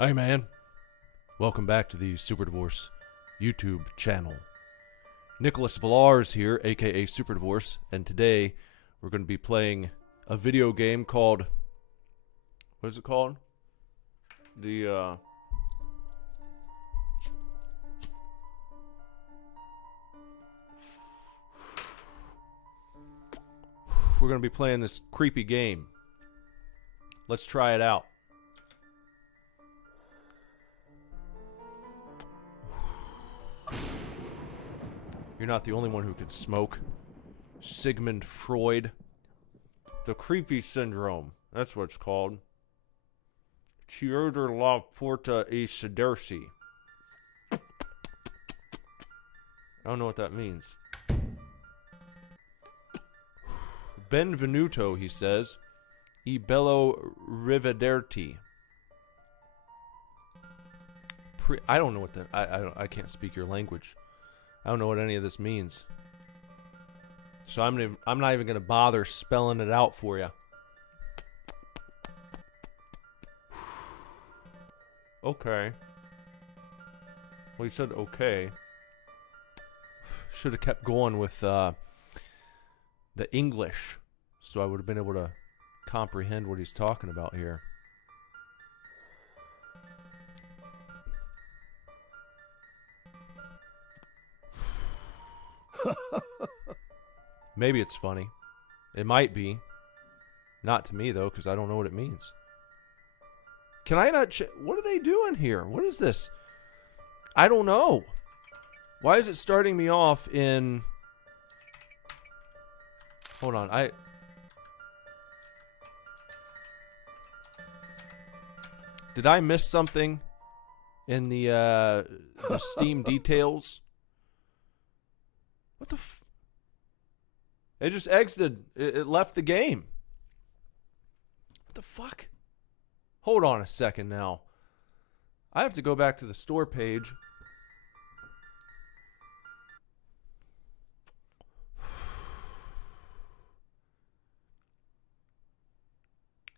Hey man, welcome back to the Super Divorce YouTube channel. Nicholas Villars here, aka Super Divorce, and today we're going to be playing a video game called, what is it called? We're going to be playing this creepy game. Let's try it out. You're not the only one who could smoke. Sigmund Freud. The creepy syndrome. That's what it's called. Theodor La Porta e Sedersi. I don't know what that means. Benvenuto, he says. E bello rivederti. I don't know what that. I can't speak your language. I don't know what any of this means. So I'm not even gonna bother spelling it out for you. Okay. Well, you said okay. Should have kept going with the English, so I would have been able to comprehend what he's talking about here. Maybe it's funny. It might be. Not to me, though, because I don't know what it means. Can I not what are they doing here? What is this? I don't know. Why is it starting me off in... Hold on, Did I miss something in the Steam details? What the It just exited. It left the game. What the fuck? Hold on a second now. I have to go back to the store page.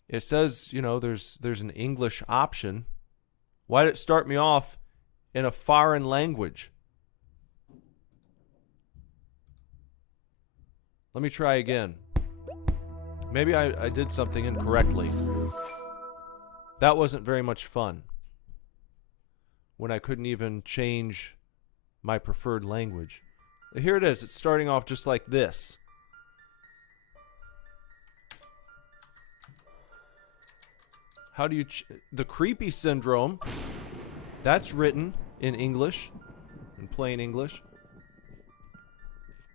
It says, you know, there's an English option. Why did it start me off in a foreign language? Let me try again. Maybe I did something incorrectly. That wasn't very much fun. When I couldn't even change my preferred language. Here it is. It's starting off just like this. How do you... the creepy syndrome. That's written in English. In plain English.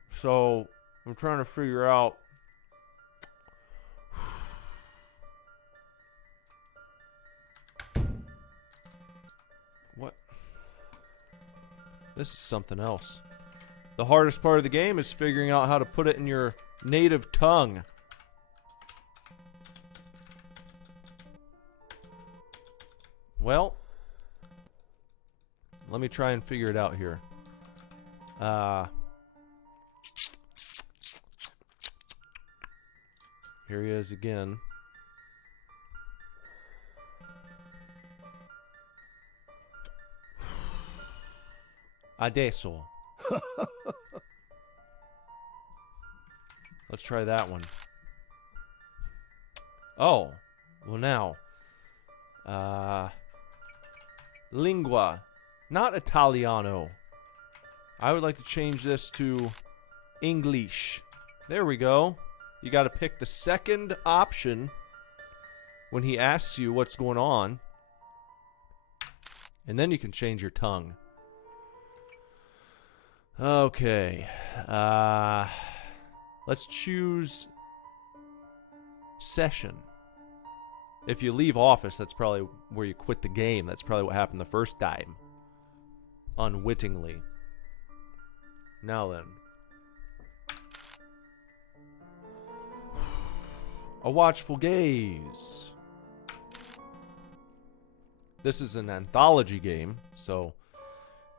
So... I'm trying to figure out. What? This is something else. The hardest part of the game is figuring out how to put it in your native tongue. Well, let me try and figure it out here. Here he is again. Adesso. Let's try that one. Oh, well now. Lingua, not Italiano. I would like to change this to English. There we go. You got to pick the second option when he asks you what's going on. And then you can change your tongue. Okay. Let's choose session. If you leave office, that's probably where you quit the game. That's probably what happened the first time. Unwittingly. Now then. A watchful gaze. This is an anthology game, so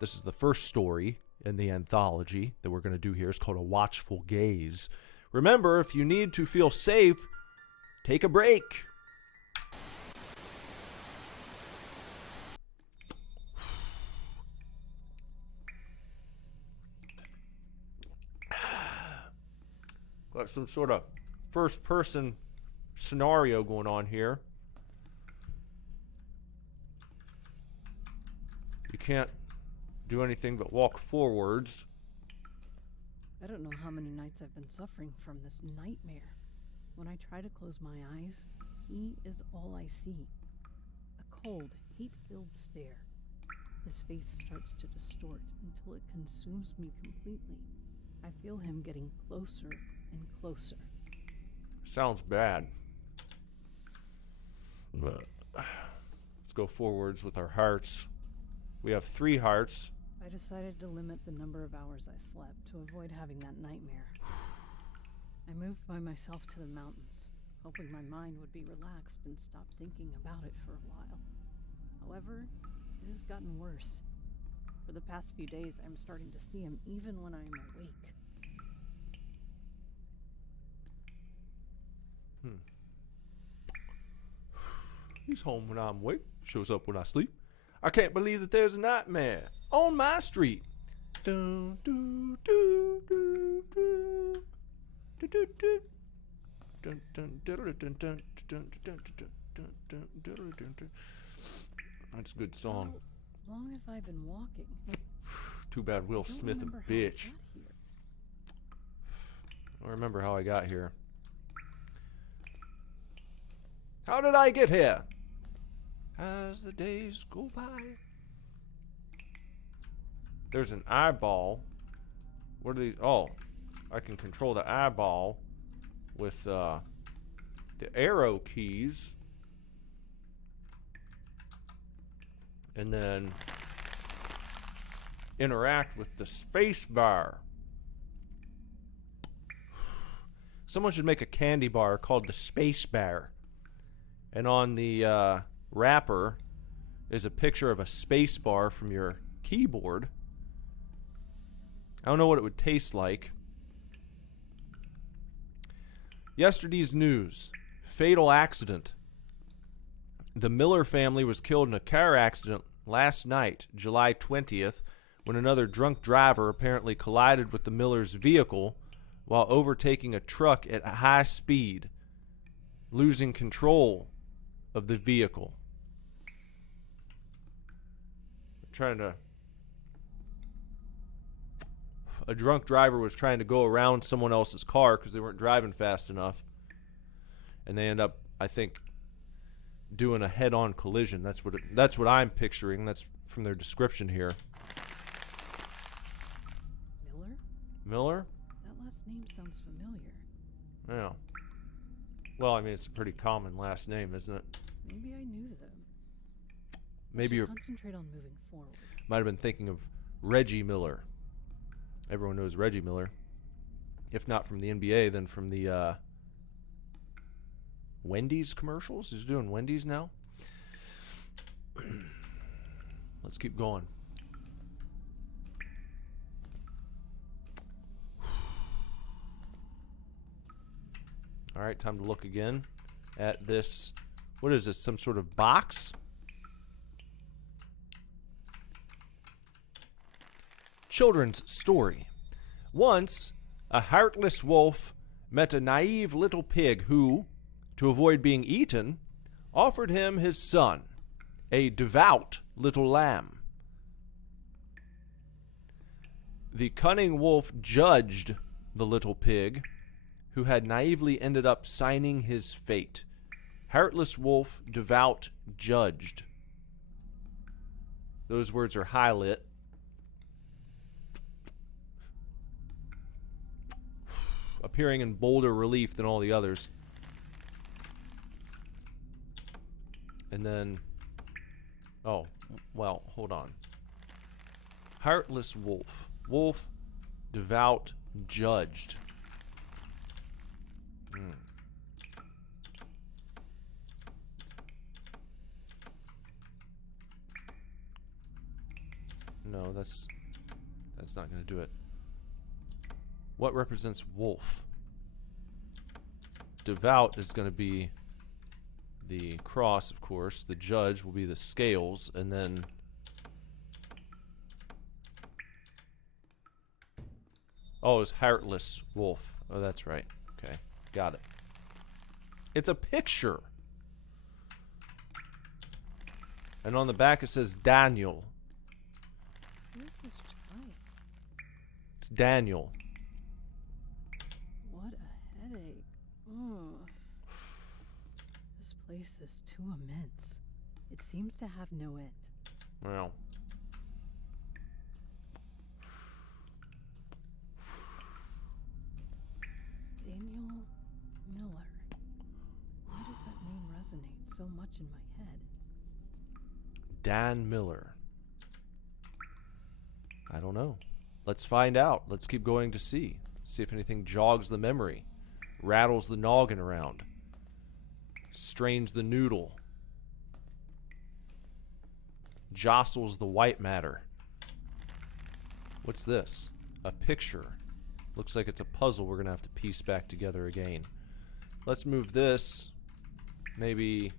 this is the first story in the anthology that we're going to do here. It's called A Watchful Gaze. Remember, if you need to feel safe, take a break. Got some sort of first-person scenario going on here. You can't do anything but walk forwards. I don't know how many nights I've been suffering from this nightmare. When I try to close my eyes, he is all I see. A cold, hate-filled stare. His face starts to distort until it consumes me completely. I feel him getting closer and closer. Sounds bad. Let's go forwards with our hearts. We have 3 hearts. I decided to limit the number of hours I slept to avoid having that nightmare. I moved by myself to the mountains, hoping my mind would be relaxed and stop thinking about it for a while. However, it has gotten worse. For the past few days, I'm starting to see him even when I'm awake. He's home when I'm awake, shows up when I sleep. I can't believe that there's a nightmare on my street. Dun, doo, doo, doo, doo. Doo, doo, doo. Dun, dun, diddle, dun, dun, dun, dun, dun, dun, dun, diddle, dun, dun. That's a good song. How long have I been walking? Too bad Will Smith a bitch. I don't remember how I got here. How did I get here? As the days go by. There's an eyeball. What are these? Oh, I can control the eyeball with the arrow keys. And then interact with the space bar. Someone should make a candy bar called the Space Bar. And on the wrapper is a picture of a space bar from your keyboard. I don't know what it would taste like. Yesterday's news. Fatal accident. The Miller family was killed in a car accident last night, July 20th, when another drunk driver apparently collided with the Millers' vehicle while overtaking a truck at high speed, losing control of the vehicle. A drunk driver was trying to go around someone else's car because they weren't driving fast enough, and they end up, I think, doing a head-on collision. That's what I'm picturing. That's from their description here. Miller? That last name sounds familiar. Yeah. Well, I mean, it's a pretty common last name, isn't it? Maybe I knew them. Maybe you concentrate on moving forward. Might have been thinking of Reggie Miller. Everyone knows Reggie Miller. If not from the NBA, then from the Wendy's commercials. He's doing Wendy's now. Let's keep going. All right, time to look again at this. What is this? Some sort of box? Children's story. Once, a heartless wolf met a naive little pig who, to avoid being eaten, offered him his son, a devout little lamb. The cunning wolf judged the little pig, who had naively ended up signing his fate. Heartless wolf, devout, judged. Those words are highlit. Appearing in bolder relief than all the others. And then, oh, well, hold on. Heartless wolf. Wolf, devout, judged. No, that's not going to do it. What represents wolf? Devout is going to be the cross, of course. The judge will be the scales, and then oh, it's heartless wolf. Oh, that's right. Got it. It's a picture. And on the back it says Daniel. Where's this child? It's Daniel. What a headache. Ugh. This place is too immense. It seems to have no end. Well. Daniel Miller. Why does that name resonate so much in my head? Dan Miller. I don't know. Let's find out. Let's keep going to see. See if anything jogs the memory. Rattles the noggin around. Strains the noodle. Jostles the white matter. What's this? A picture. Looks like it's a puzzle we're going to have to piece back together again. Let's move this. Maybe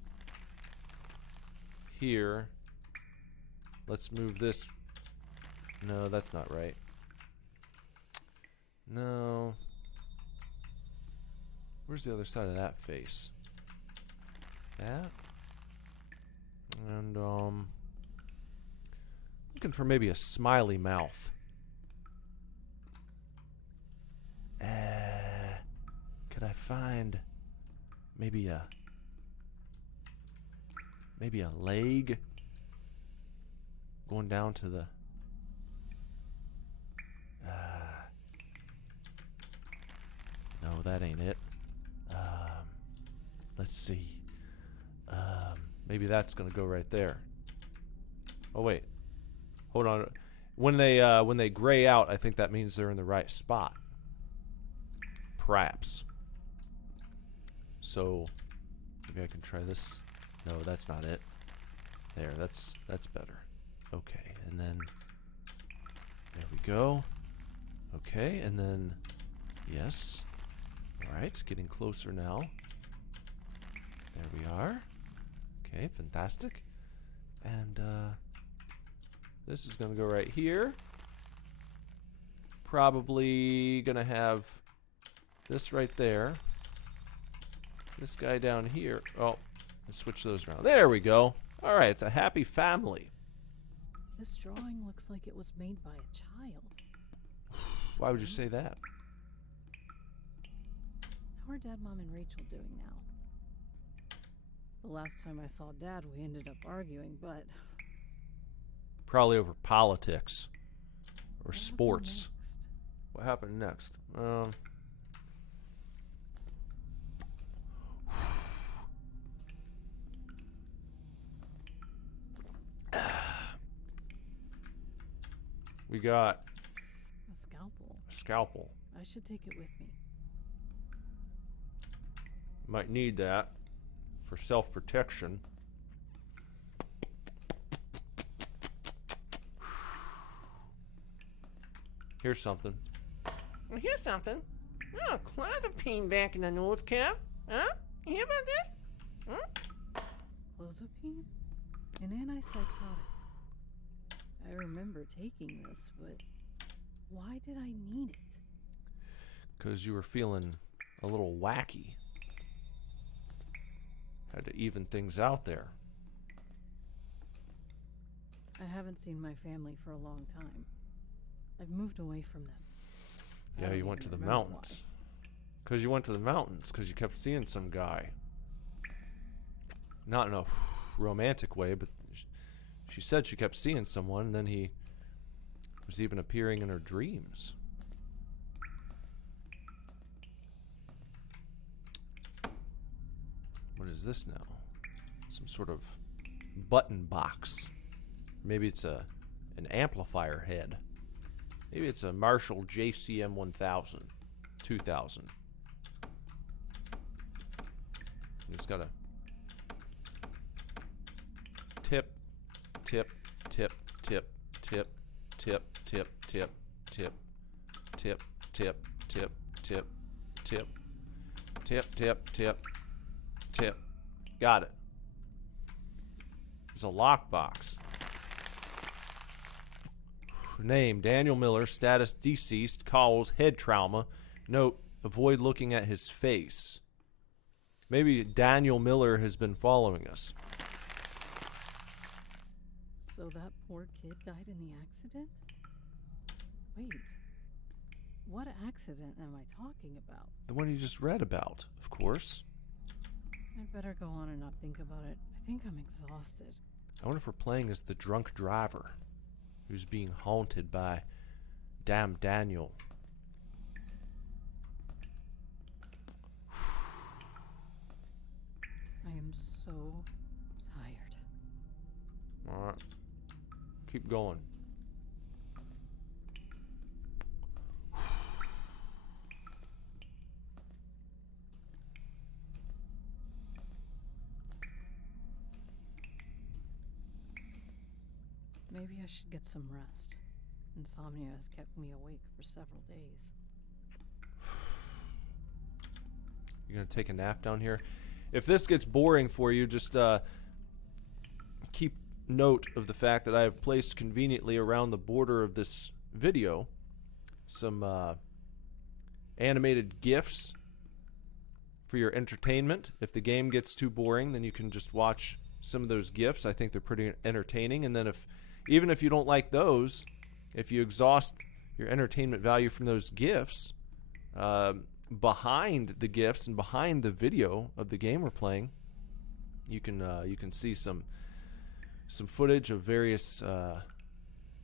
here. Let's move this. No, that's not right. No. Where's the other side of that face? That? And, looking for maybe a smiley mouth. Could I find maybe a leg going down to the no, that ain't it. Let's see. Maybe that's gonna go right there. Oh wait, hold on. When they gray out, I think that means they're in the right spot. Perhaps. So maybe I can try this. No, that's not it. There, that's better. Okay, and then there we go. Okay, and then yes. Alright, getting closer now. There we are. Okay, fantastic. And this is gonna go right here. Probably gonna have this right there. This guy down here. Oh, let's switch those around. There we go. Alright, it's a happy family. This drawing looks like it was made by a child. Why would you say that? How are Dad, Mom, and Rachel doing now? The last time I saw Dad, we ended up arguing, but... Probably over politics. Or What happened sports. next? What happened next? We got A scalpel. a scalpel. I should take it with me. Might need that for self-protection. Here's something. Well, here's something. Oh, clozapine back in the nose cap. Huh? You hear about this? Clozapine? An antipsychotic. I remember taking this, but why did I need it? Because you were feeling a little wacky. Had to even things out there. I haven't seen my family for a long time. I've moved away from them. I Yeah, don't you went to even the remember mountains. Because you went to the mountains. Because you kept seeing some guy. Not in a romantic way, but she said she kept seeing someone, and then he was even appearing in her dreams. What is this now? Some sort of button box. Maybe it's an amplifier head. Maybe it's a Marshall JCM 1000, 2000. It's got a tip, tip, tip, tip, tip, tip, tip, tip, tip, tip, tip, tip, tip, tip, tip, tip, tip, tip. Got it. There's a lockbox. Name, Daniel Miller. Status, deceased. Cause, head trauma. Note, avoid looking at his face. Maybe Daniel Miller has been following us. So that poor kid died in the accident? Wait. What accident am I talking about? The one you just read about, of course. I'd better go on and not think about it. I think I'm exhausted. I wonder if we're playing as the drunk driver who's being haunted by damn Daniel. I am so tired. Alright. Keep going. Maybe I should get some rest. Insomnia has kept me awake for several days. You're gonna take a nap down here? If this gets boring for you, just keep note of the fact that I have placed conveniently around the border of this video some animated GIFs for your entertainment. If the game gets too boring, then you can just watch some of those GIFs. I think they're pretty entertaining. And then even if you don't like those, if you exhaust your entertainment value from those GIFs, behind the GIFs and behind the video of the game we're playing, you can see some footage of various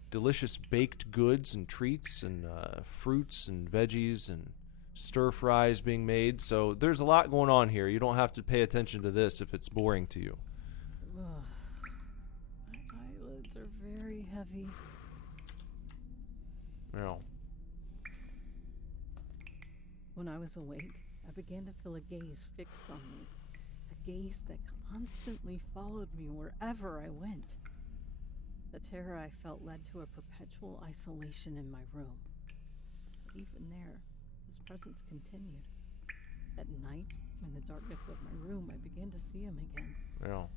delicious baked goods and treats and fruits and veggies and stir fries being made. So there's a lot going on here. You don't have to pay attention to this if it's boring to you. Ugh. My eyelids are very heavy. Well, When I was awake, I began to feel a gaze fixed on me. A gaze that constantly followed me wherever I went. The terror I felt led to a perpetual isolation in my room. But even there, his presence continued. At night, in the darkness of my room, I began to see him again. well.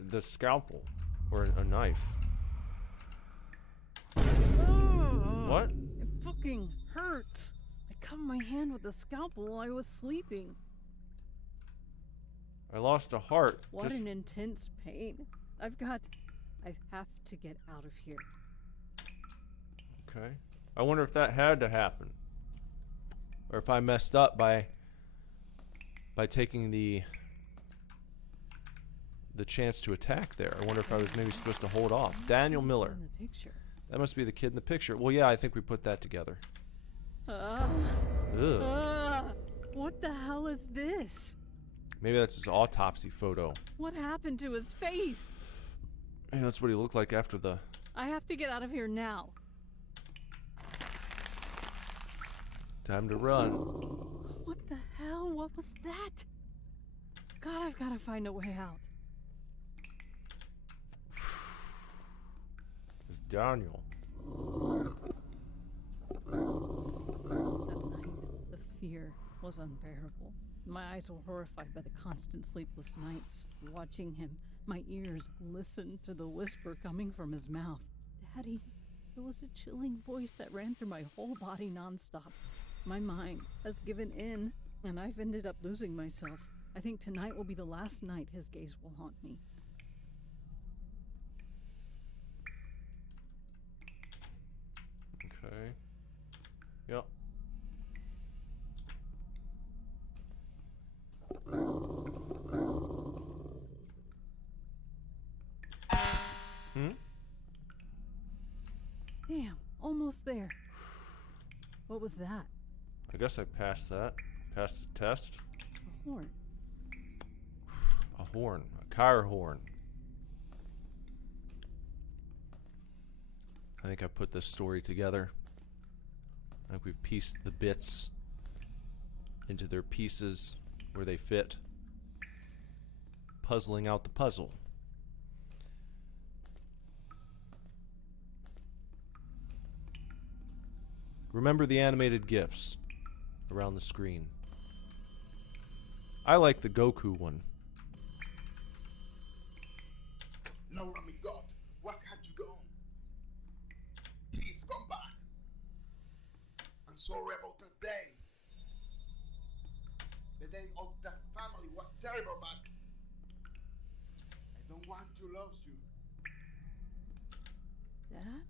The scalpel or a knife. What? It fucking hurts. I cut my hand with a scalpel while I was sleeping. I lost a heart. What an intense pain. I have to get out of here. Okay. I wonder if that had to happen, or if I messed up by taking the chance to attack there. I wonder if I was maybe supposed to hold off. Daniel Miller. In the picture. That must be the kid in the picture. Well, yeah, I think we put that together. Ugh. What the hell is this? Maybe that's his autopsy photo. What happened to his face? Maybe that's what he looked like after the... I have to get out of here now. Time to run. What the hell? What was that? God, I've got to find a way out. It's Daniel. That night, the fear was unbearable. My eyes were horrified by the constant sleepless nights. Watching him, my ears listened to the whisper coming from his mouth. Daddy, there was a chilling voice that ran through my whole body nonstop. My mind has given in, and I've ended up losing myself. I think tonight will be the last night his gaze will haunt me. Okay. Yep. Damn, almost there. What was that? I guess I passed that. Passed the test. A horn. A horn. A car horn. I think I put this story together. I think we've pieced the bits into their pieces where they fit. Puzzling out the puzzle. Remember the animated GIFs around the screen. I like the Goku one. No, my God, where have you gone? Please come back. I'm sorry about that day. The day of that family was terrible, but I don't want to lose you. Dad?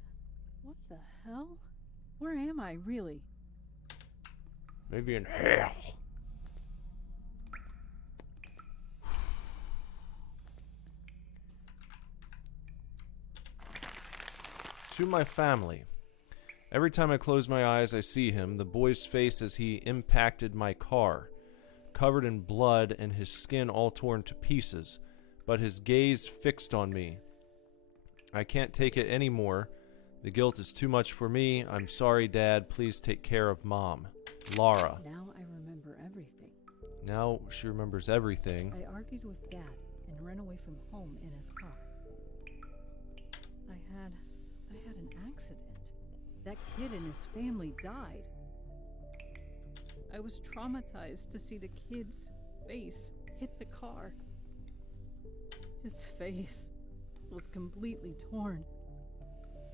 What the hell? Where am I, really? Maybe in hell. To my family. Every time I close my eyes, I see him, the boy's face as he impacted my car, covered in blood and his skin all torn to pieces, but his gaze fixed on me. I can't take it anymore. The guilt is too much for me. I'm sorry, Dad. Please take care of Mom. Laura. Now I remember everything. Now she remembers everything. I argued with Dad and ran away from home in his car. I had an accident. That kid and his family died. I was traumatized to see the kid's face hit the car. His face was completely torn,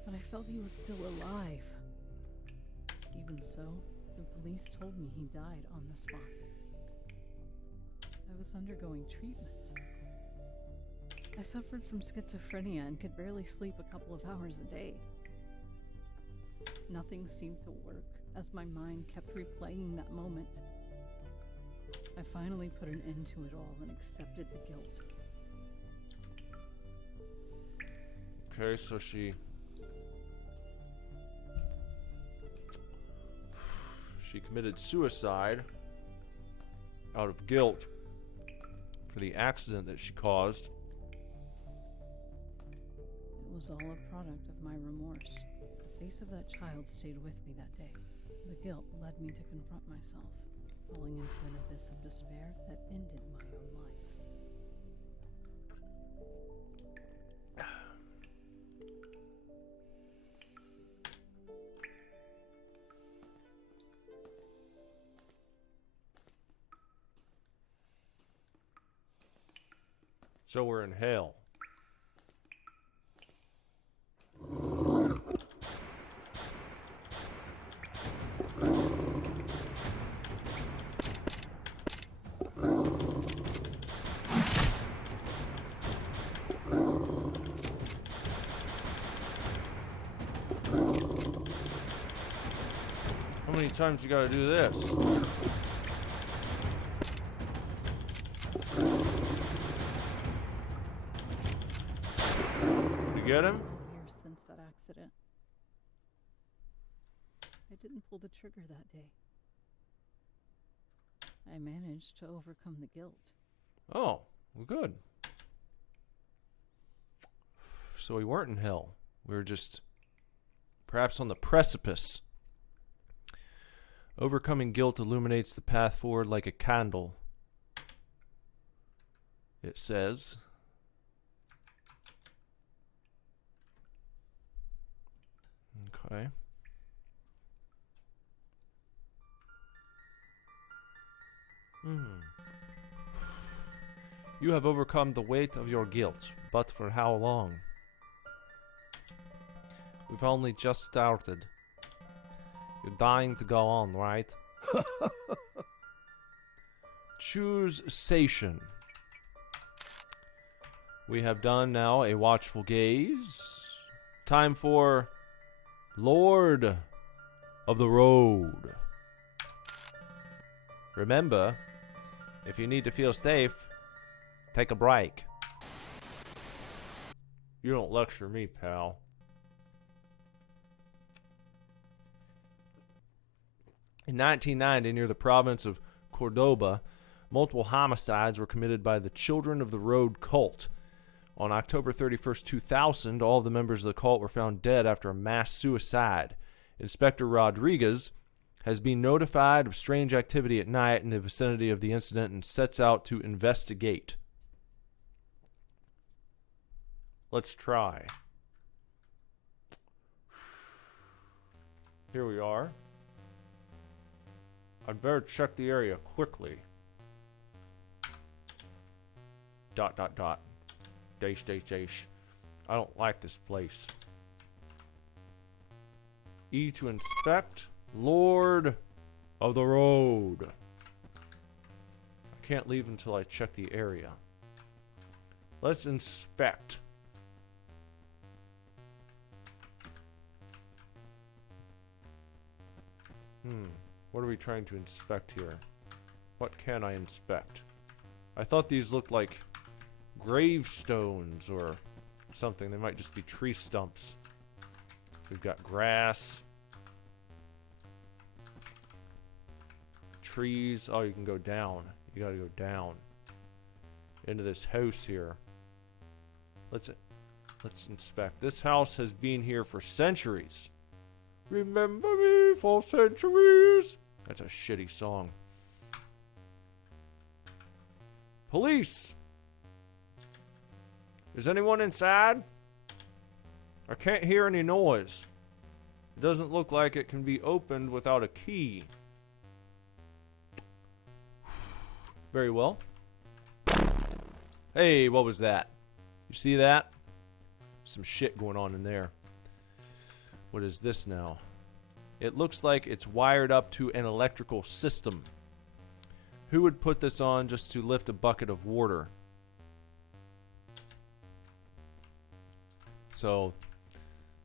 but I felt he was still alive. Even so, the police told me he died on the spot. I was undergoing treatment. I suffered from schizophrenia and could barely sleep a couple of hours a day. Nothing seemed to work as my mind kept replaying that moment. I finally put an end to it all and accepted the guilt. Okay, so she committed suicide out of guilt for the accident that she caused. It was all a product of my remorse. The face of that child stayed with me that day. The guilt led me to confront myself, falling into an abyss of despair that ended my own life. So we're in hell. How many times you gotta do this? Get him? Years since that accident. I didn't pull the trigger that day. I managed to overcome the guilt. Oh, well, good. So we weren't in hell. We were just perhaps on the precipice. Overcoming guilt illuminates the path forward like a candle. It says. Okay. You have overcome the weight of your guilt, but for how long? We've only just started. You're dying to go on, right? Choose Sation. We have done now a watchful gaze. Time for Lord of the Road. Remember, if you need to feel safe, take a break. You don't lecture me, pal. In 1990, near the province of Cordoba, multiple homicides were committed by the Children of the Road cult. On October 31st, 2000, all of the members of the cult were found dead after a mass suicide. Inspector Rodriguez has been notified of strange activity at night in the vicinity of the incident and sets out to investigate. Let's try. Here we are. I'd better check the area quickly. ... Dash. I don't like this place. E to inspect. Lord of the road. I can't leave until I check the area. Let's inspect. What are we trying to inspect here? What can I inspect? I thought these looked like gravestones or something. They might just be tree stumps. We've got grass. Trees. Oh, you can go down. You gotta go down into this house here. Let's inspect. This house has been here for centuries. Remember me for centuries. That's a shitty song. Police! Is anyone inside? I can't hear any noise. It doesn't look like it can be opened without a key. Very well. Hey, what was that? You see that? Some shit going on in there. What is this now? It looks like it's wired up to an electrical system. Who would put this on just to lift a bucket of water? So,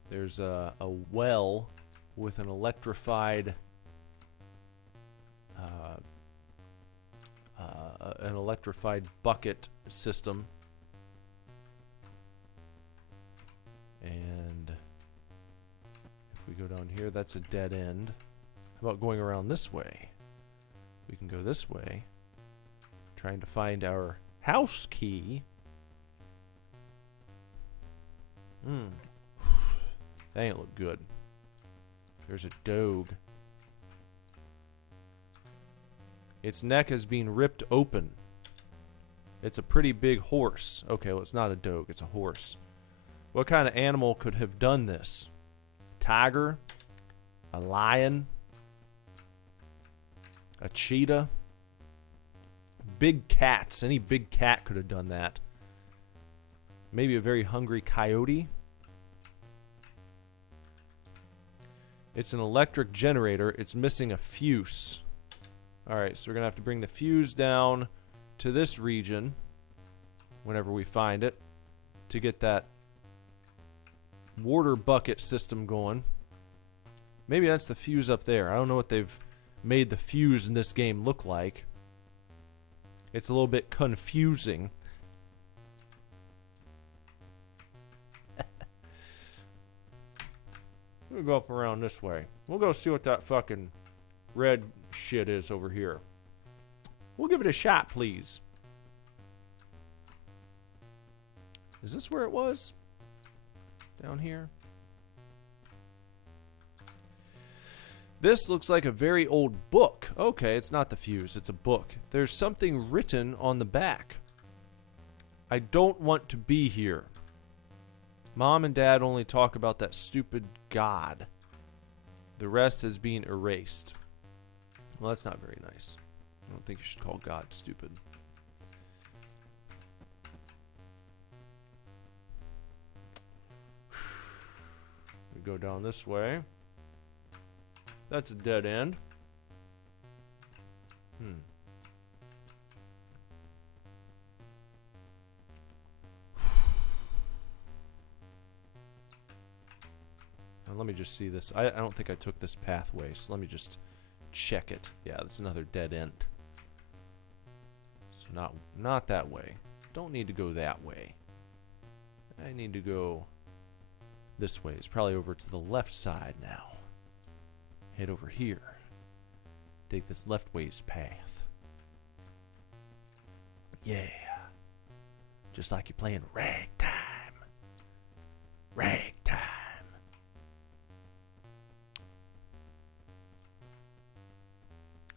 there's a well with an electrified bucket system. And if we go down here, that's a dead end. How about going around this way? We can go this way. Trying to find our house key. That ain't look good. There's a dog. Its neck is being ripped open. It's a pretty big horse. Okay, well, it's not a dog, it's a horse. What kind of animal could have done this? Tiger? A lion? A cheetah? Big cats. Any big cat could have done that. Maybe a very hungry coyote? It's an electric generator. It's missing a fuse. Alright, so we're going to have to bring the fuse down to this region whenever we find it to get that water bucket system going. Maybe that's the fuse up there. I don't know what they've made the fuse in this game look like. It's a little bit confusing. We'll go up around this way. We'll go see what that fucking red shit is over here. We'll give it a shot, please. Is this where it was? Down here? This looks like a very old book. Okay, it's not the fuse, it's a book. There's something written on the back. I don't want to be here. Mom and Dad only talk about that stupid God. The rest is being erased. Well, that's not very nice. I don't think you should call God stupid. We go down this way. That's a dead end. And let me just see this. I don't think I took this pathway, so let me just check it. Yeah, that's another dead end. So not that way. Don't need to go that way. I need to go this way. It's probably over to the left side now. Head over here. Take this leftways path. Yeah. Just like you're playing ragtime. Ragtime.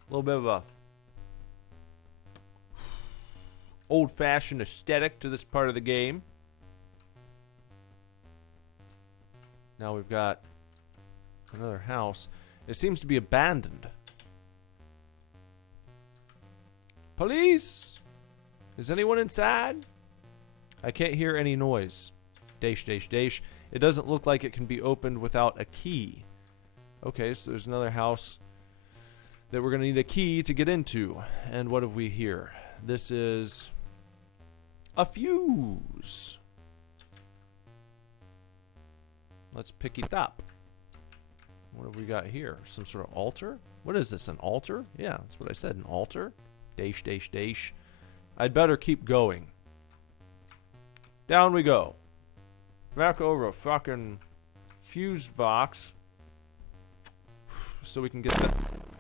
A little bit of a old-fashioned aesthetic to this part of the game. Now we've got another house. It seems to be abandoned. Police! Is anyone inside? I can't hear any noise. Dash, dash, dash. It doesn't look like it can be opened without a key. Okay, so there's another house that we're going to need a key to get into. And what have we here? This is a fuse. Let's pick it up. What have we got here? Some sort of altar? What is this, an altar? Yeah, that's what I said, an altar. Dash, dash, dash. I'd better keep going. Down we go. Back over a fucking fuse box. So we can get that.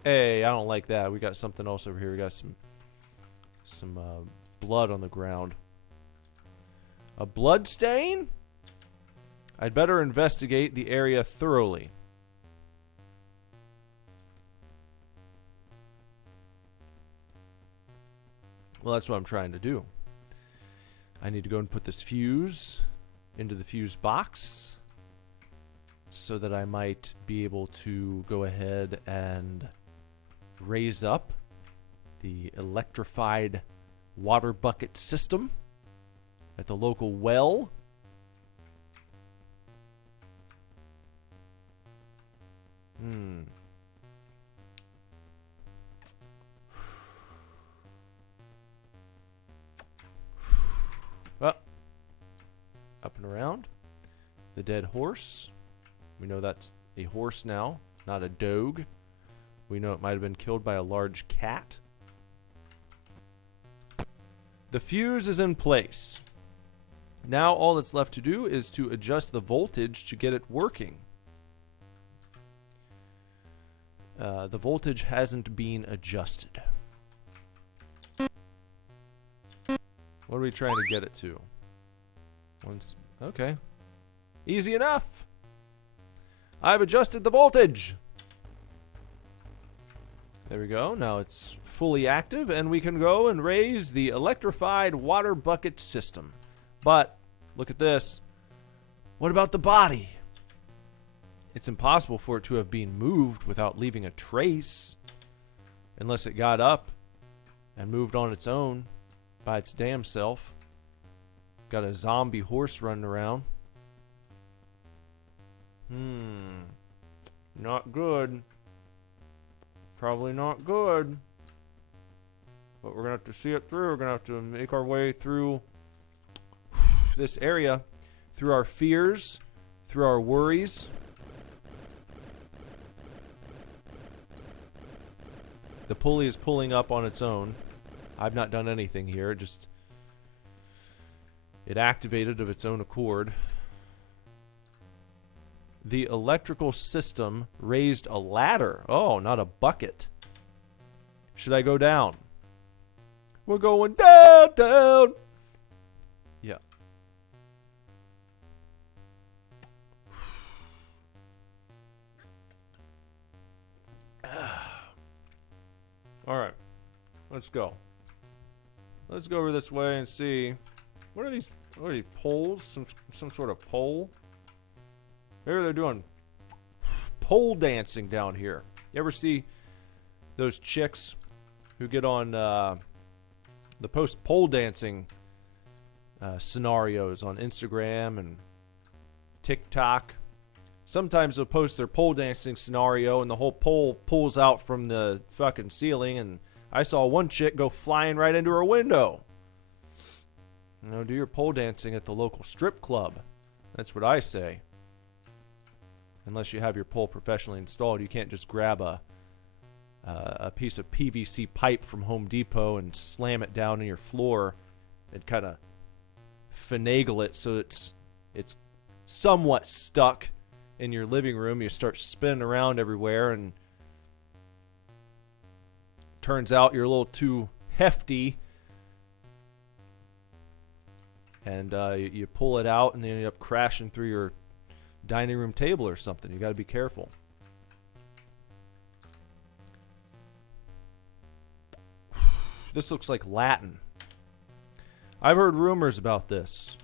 Hey, I don't like that. We got something else over here. We got some blood on the ground. A blood stain? I'd better investigate the area thoroughly. Well, that's what I'm trying to do. I need to go and put this fuse into the fuse box so that I might be able to go ahead and raise up the electrified water bucket system at the local well. Up and around. The dead horse. We know that's a horse now, not a dog. We know it might have been killed by a large cat. The fuse is in place. Now all that's left to do is to adjust the voltage to get it working. The voltage hasn't been adjusted. What are we trying to get it to? Okay. Easy enough. I've adjusted the voltage. There we go. Now it's fully active and we can go and raise the electrified water bucket system. But look at this. What about the body? It's impossible for it to have been moved without leaving a trace. Unless it got up and moved on its own by its damn self. Got a zombie horse running around. Not good. Probably not good. But we're going to have to see it through. We're going to have to make our way through this area. Through our fears. Through our worries. The pulley is pulling up on its own. I've not done anything here. It activated of its own accord. The electrical system raised a ladder. Oh, not a bucket. Should I go down? We're going down, down. Yeah. All right. Let's go. Let's go over this way and see. What are these? What are these poles? Some sort of pole? Maybe they're doing pole dancing down here. You ever see those chicks who get on the post pole dancing scenarios on Instagram and TikTok? Sometimes they'll post their pole dancing scenario and the whole pole pulls out from the fucking ceiling, and I saw one chick go flying right into her window. You know, do your pole dancing at the local strip club. That's what I say. Unless you have your pole professionally installed, you can't just grab a piece of PVC pipe from Home Depot and slam it down in your floor and kind of finagle it so it's somewhat stuck in your living room. You start spinning around everywhere, and turns out you're a little too hefty, and you pull it out and you end up crashing through your dining room table or something. You got to be careful. This looks like Latin. I've heard rumors about this.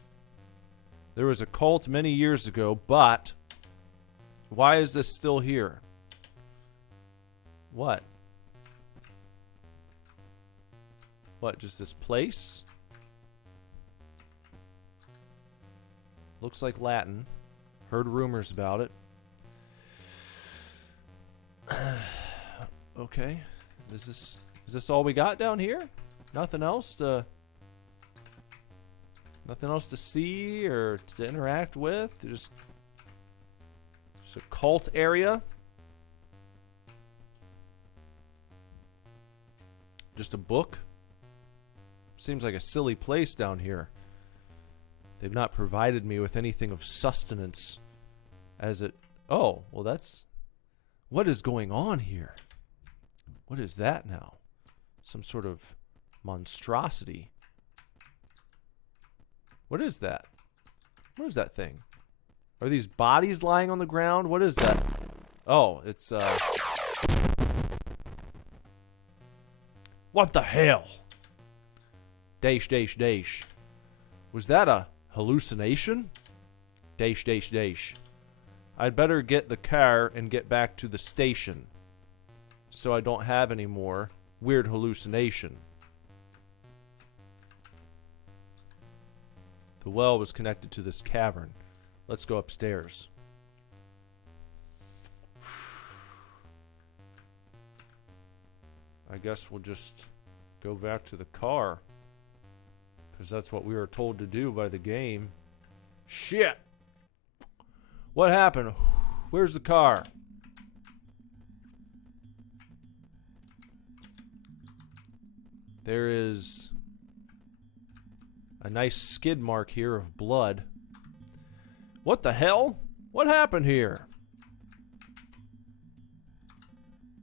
There was a cult many years ago, but why is this still here? What? What, just this place? Looks like Latin. Heard rumors about it. Okay. Is this all we got down here? Nothing else to see or to interact with? Just a cult area? Just a book? Seems like a silly place down here. They've not provided me with anything of sustenance as it... Oh, well that's... What is going on here? What is that now? Some sort of monstrosity. What is that? What is that thing? Are these bodies lying on the ground? What is that? Oh, it's What the hell? Dash, dash, dash. Was that a hallucination? Dash, dash, dash. I'd better get the car and get back to the station so I don't have any more weird hallucination. The well was connected to this cavern. Let's go upstairs. I guess we'll just go back to the car, because that's what we were told to do by the game. Shit! What happened? Where's the car? There is a nice skid mark here of blood. What the hell? What happened here?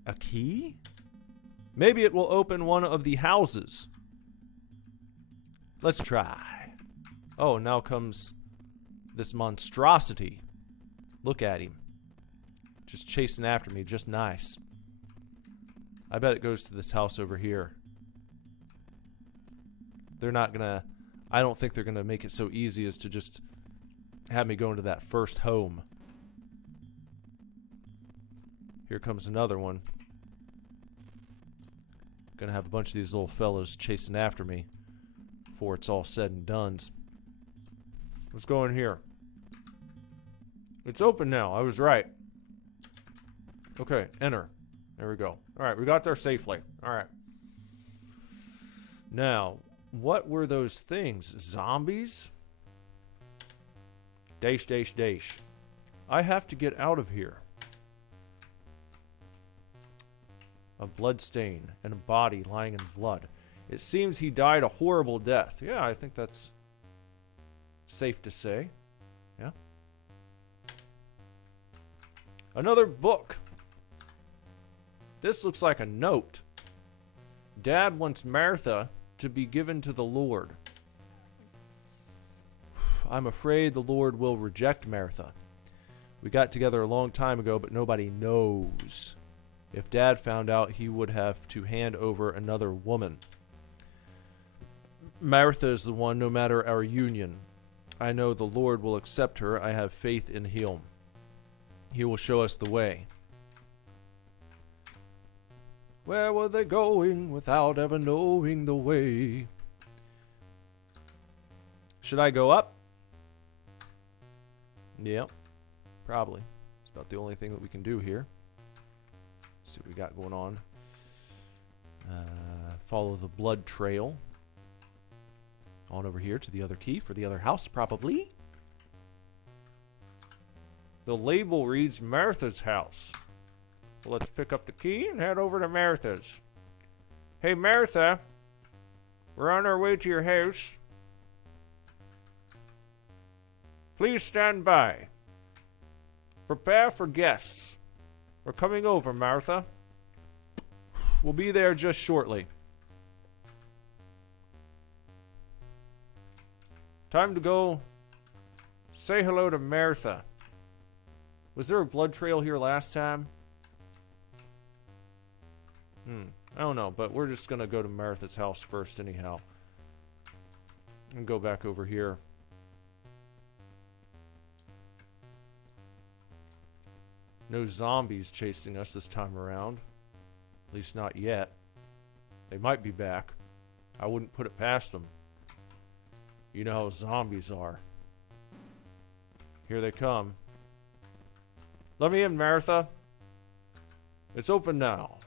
A key? Maybe it will open one of the houses. Let's try. Oh, now comes this monstrosity. Look at him. Just chasing after me, just nice. I bet it goes to this house over here. They're not gonna... I don't think they're gonna make it so easy as to just have me go into that first home. Here comes another one. Gonna have a bunch of these little fellas chasing after me before it's all said and done. Let's go in here. It's open now. I was right. Okay, enter. There we go. Alright, we got there safely. Alright. Now, what were those things? Zombies? Dash, dash, dash. I have to get out of here. A blood stain and a body lying in blood. It seems he died a horrible death. Yeah, I think that's safe to say. Yeah. Another book. This looks like a note. Dad wants Martha to be given to the Lord. I'm afraid the Lord will reject Martha. We got together a long time ago, but nobody knows. If Dad found out, he would have to hand over another woman. Martha is the one, no matter our union. I know the Lord will accept her. I have faith in Him. He will show us the way. Where were they going without ever knowing the way? Should I go up? Yep, probably. It's about the only thing that we can do here. Let's see what we got going on. Follow the blood trail. On over here to the other key for the other house, probably. The label reads Martha's house. Well, let's pick up the key and head over to Martha's. Hey, Martha. We're on our way to your house. Please stand by. Prepare for guests. We're coming over, Martha. We'll be there just shortly. Time to go say hello to Martha. Was there a blood trail here last time? I don't know, but we're just gonna go to Martha's house first anyhow. And go back over here. No zombies chasing us this time around. At least not yet. They might be back. I wouldn't put it past them. You know how zombies are. Here they come. Let me in, Martha. It's open now.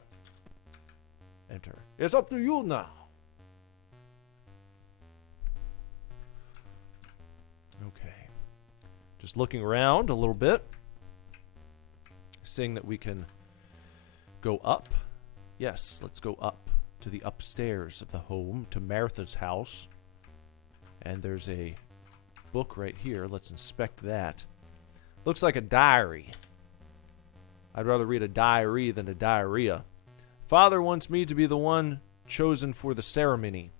Enter. It's up to you now. Okay. Just looking around a little bit. Seeing that we can go up. Yes, let's go up to the upstairs of the home, to Martha's house. And there's a book right here. Let's inspect that. Looks like a diary. I'd rather read a diary than a diarrhea. Father wants me to be the one chosen for the ceremony.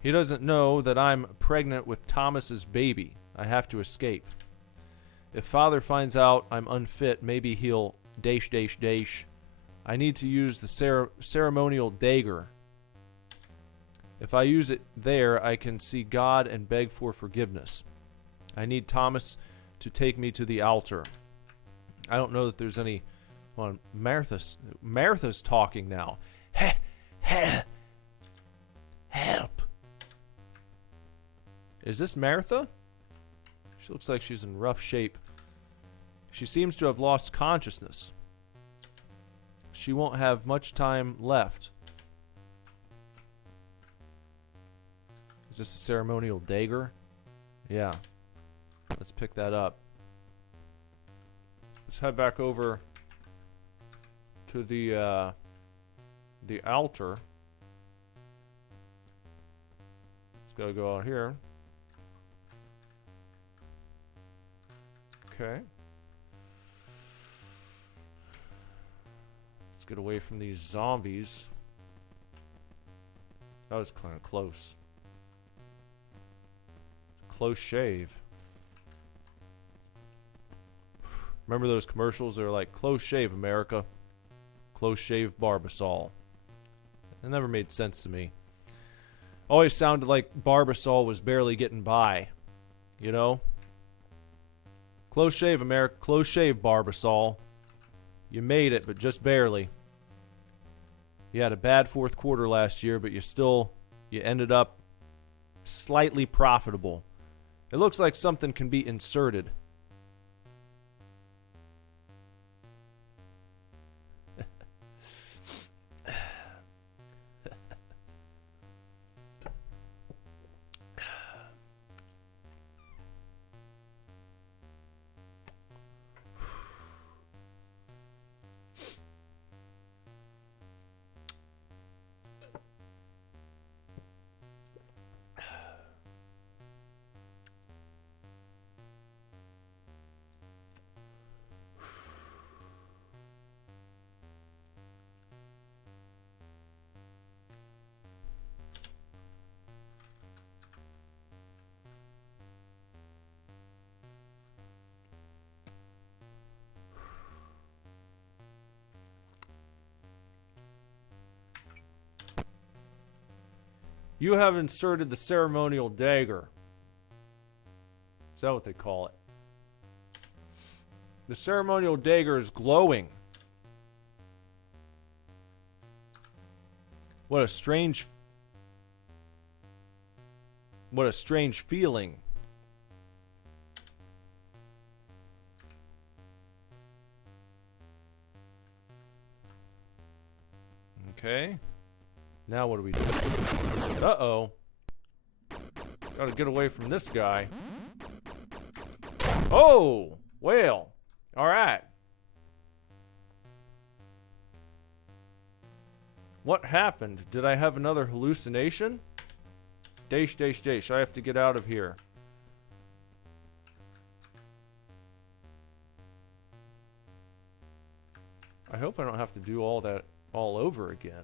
He doesn't know that I'm pregnant with Thomas's baby. I have to escape. If Father finds out I'm unfit, maybe he'll ... I need to use the ceremonial dagger. If I use it there, I can see God and beg for forgiveness. I need Thomas to take me to the altar. I don't know that there's any... Hold on, Martha's talking now. Help. Is this Martha? She looks like she's in rough shape. She seems to have lost consciousness. She won't have much time left. Is this a ceremonial dagger? Yeah. Let's pick that up. Let's head back over to the altar. Let's go out here. Okay. Let's get away from these zombies. That was kind of close. Close shave. Remember those commercials? They were like, close shave, America. Close shave Barbasol. It never made sense to me. Always sounded like Barbasol was barely getting by. You know? Close shave, America. Close shave, Barbasol. You made it, but just barely. You had a bad fourth quarter last year, but you ended up slightly profitable. It looks like something can be inserted. You have inserted the ceremonial dagger. Is that what they call it? The ceremonial dagger is glowing. What a strange feeling. Okay. Now what do we do? Uh-oh. Gotta get away from this guy. Oh! Well. Alright. What happened? Did I have another hallucination? I have to get out of here. I hope I don't have to do all that all over again.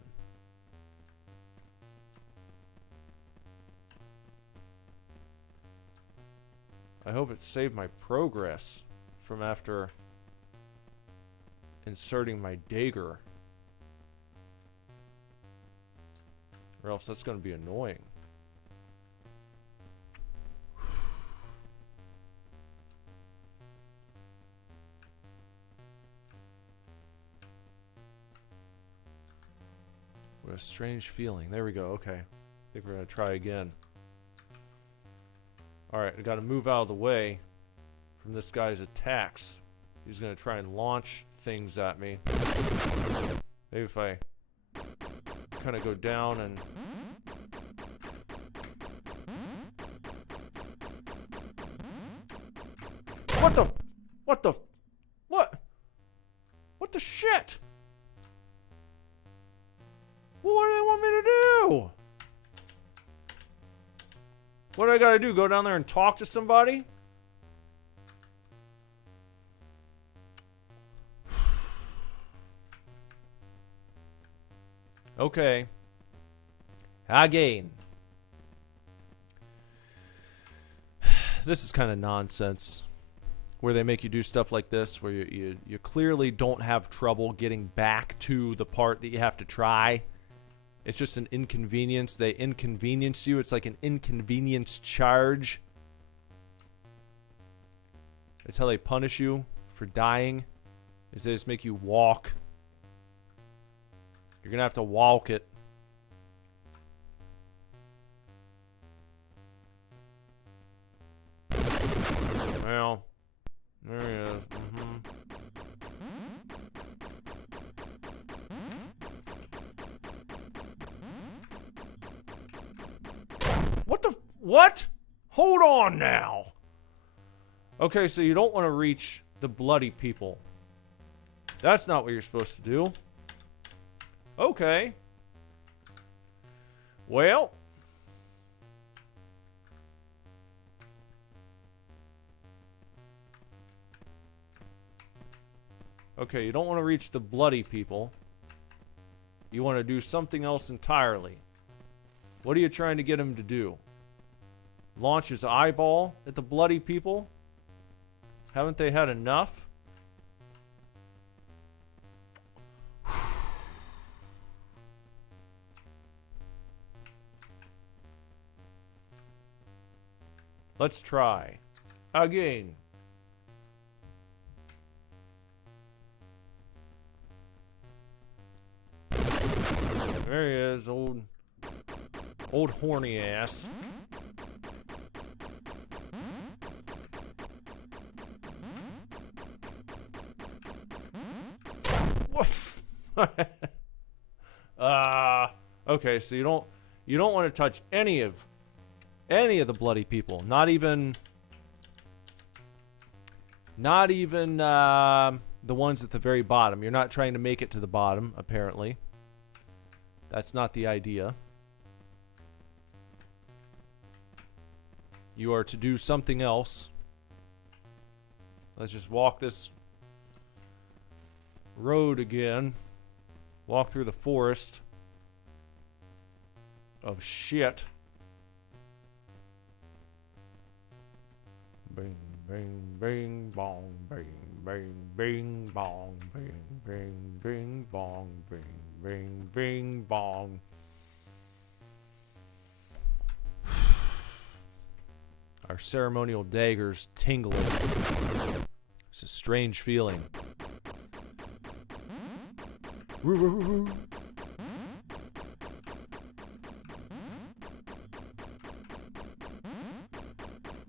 I hope it saved my progress from after inserting my dagger. Or else that's going to be annoying. What a strange feeling. There we go. Okay. I think we're going to try again. Alright, I gotta move out of the way. from this guy's attacks. He's gonna try and launch things at me. Maybe if I kind of go down and... What the? What the? What? What the shit? Well, what do they want me to do? What do I gotta do? Go down there and talk to somebody? Okay. Again. This is kind of nonsense. Where they make you do stuff like this, where you clearly don't have trouble getting back to the part that you have to try. It's just an inconvenience. They inconvenience you. It's like an inconvenience charge. It's how they punish you for dying. Is they just make you walk. You're gonna have to walk it. Well, there he is. What the? What? Hold on now. Okay, so you don't want to reach the bloody people. That's not what you're supposed to do. Okay. Well. Okay, you don't want to reach the bloody people. You want to do something else entirely. What are you trying to get him to do? Launch his eyeball at the bloody people? Haven't they had enough? Let's try. Again. There he is, old horny ass. Okay, so you don't want to touch any of the bloody people. Not even the ones at the very bottom. You're not trying to make it to the bottom, apparently. That's not the idea. You are to do something else. Let's just walk this road again. Walk through the forest of shit. Bing, bing, bing, bong, bing, bing, bing, bong, bing, bing, bing, bong, bing, bing, bing, bong. Our ceremonial daggers tingling. It's a strange feeling. Woo, woo, woo, woo.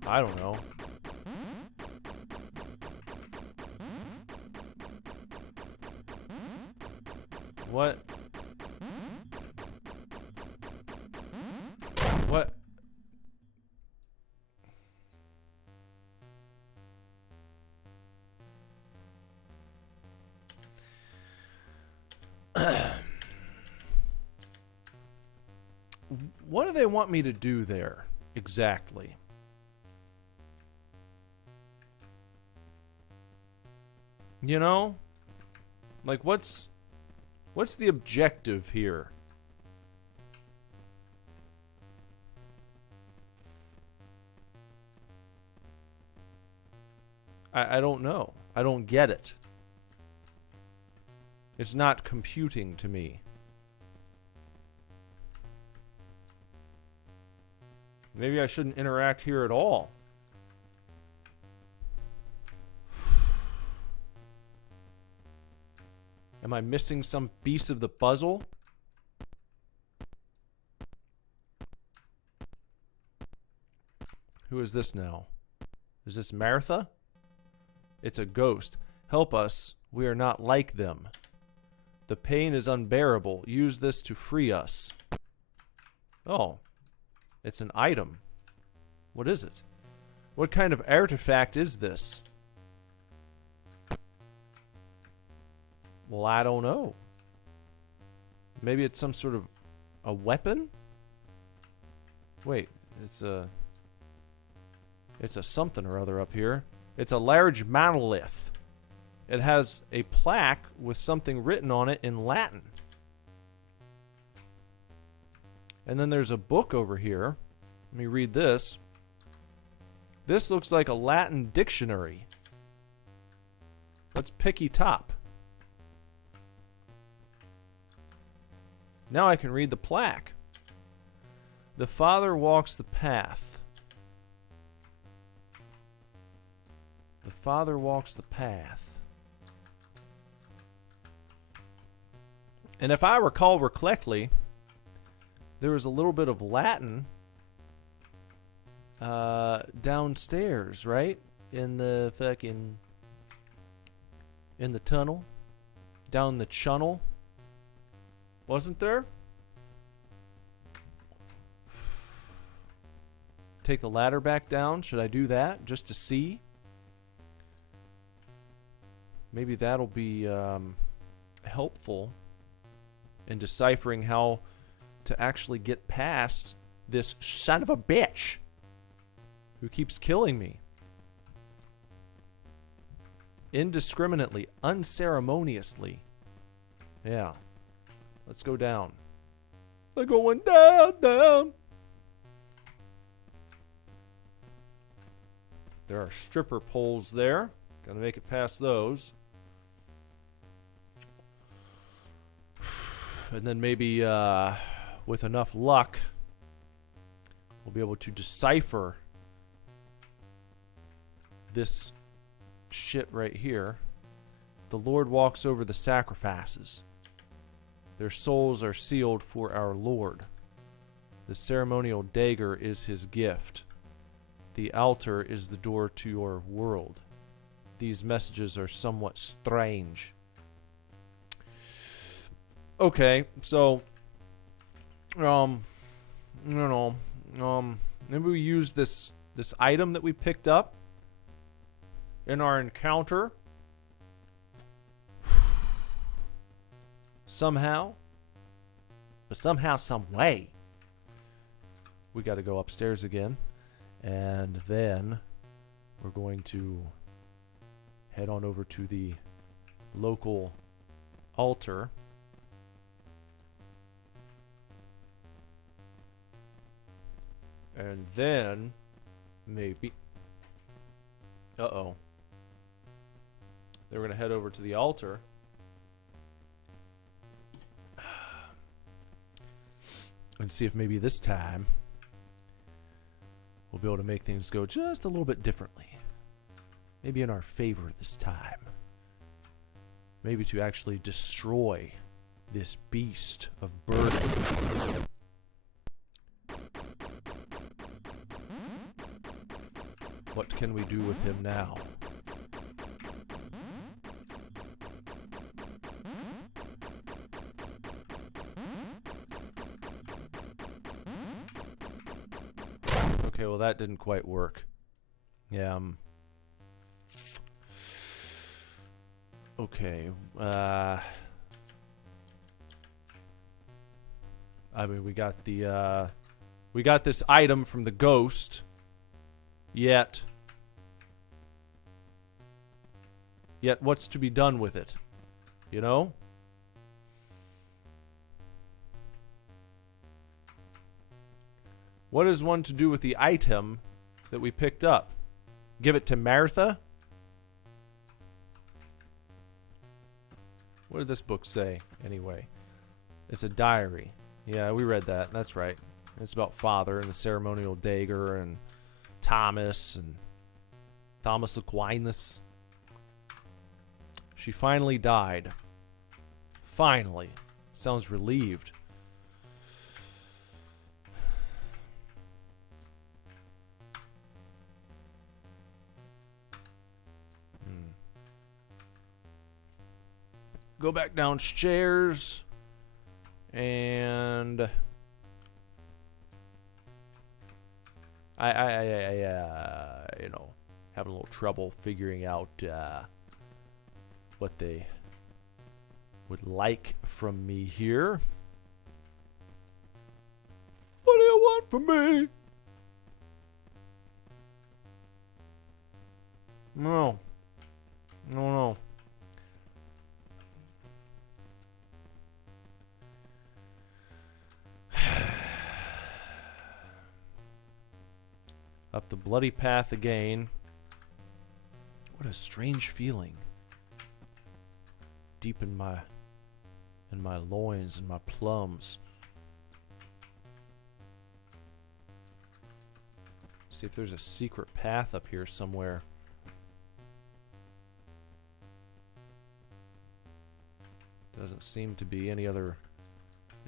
I don't know. What? What? What do they want me to do there exactly? You know? Like what's the objective here? I don't know. I don't get it. It's not computing to me. Maybe I shouldn't interact here at all. Am I missing some piece of the puzzle? Who is this now? Is this Martha? It's a ghost. Help us. We are not like them. The pain is unbearable. Use this to free us. Oh. It's an item. What is it? What kind of artifact is this? Well, I don't know. Maybe it's some sort of a weapon? Wait, it's a something or other up here. It's a large monolith. It has a plaque with something written on it in Latin. And then there's a book over here. Let me read this. This looks like a Latin dictionary. Let's picky top. Now I can read the plaque. The Father walks the path. The Father walks the path. And if I recall correctly, there was a little bit of Latin downstairs, right? In the tunnel. Down the channel. Wasn't there? Take the ladder back down. Should I do that just to see? Maybe that'll be helpful in deciphering how to actually get past this son of a bitch who keeps killing me. Indiscriminately, unceremoniously. Yeah. Let's go down. They're going down, down. There are stripper poles there. Gotta make it past those. And then maybe with enough luck, we'll be able to decipher this shit right here. The Lord walks over the sacrifices. Their souls are sealed for our Lord. The ceremonial dagger is his gift. The altar is the door to your world. These messages are somewhat strange. Okay, so maybe we use this item that we picked up in our encounter somehow, but somehow, some way, we got to go upstairs again, and then we're going to head on over to the local altar. And then maybe then we're going to head over to the altar. And see if maybe this time we'll be able to make things go just a little bit differently. Maybe in our favor this time. Maybe to actually destroy this beast of burden. What can we do with him now? Okay, well that didn't quite work. Yeah. Okay. I mean, we got this item from the ghost. Yet what's to be done with it? You know? What is one to do with the item that we picked up? Give it to Martha? What did this book say, anyway? It's a diary. Yeah, we read that. That's right. It's about Father and the ceremonial dagger and Thomas Aquinas. She finally died. Finally. Sounds relieved. go back downstairs. And I you know, having a little trouble figuring out what they would like from me here. What do you want from me? No. No. Up the bloody path again. What a strange feeling. Deep in my loins and my plums. See if there's a secret path up here somewhere. Doesn't seem to be any other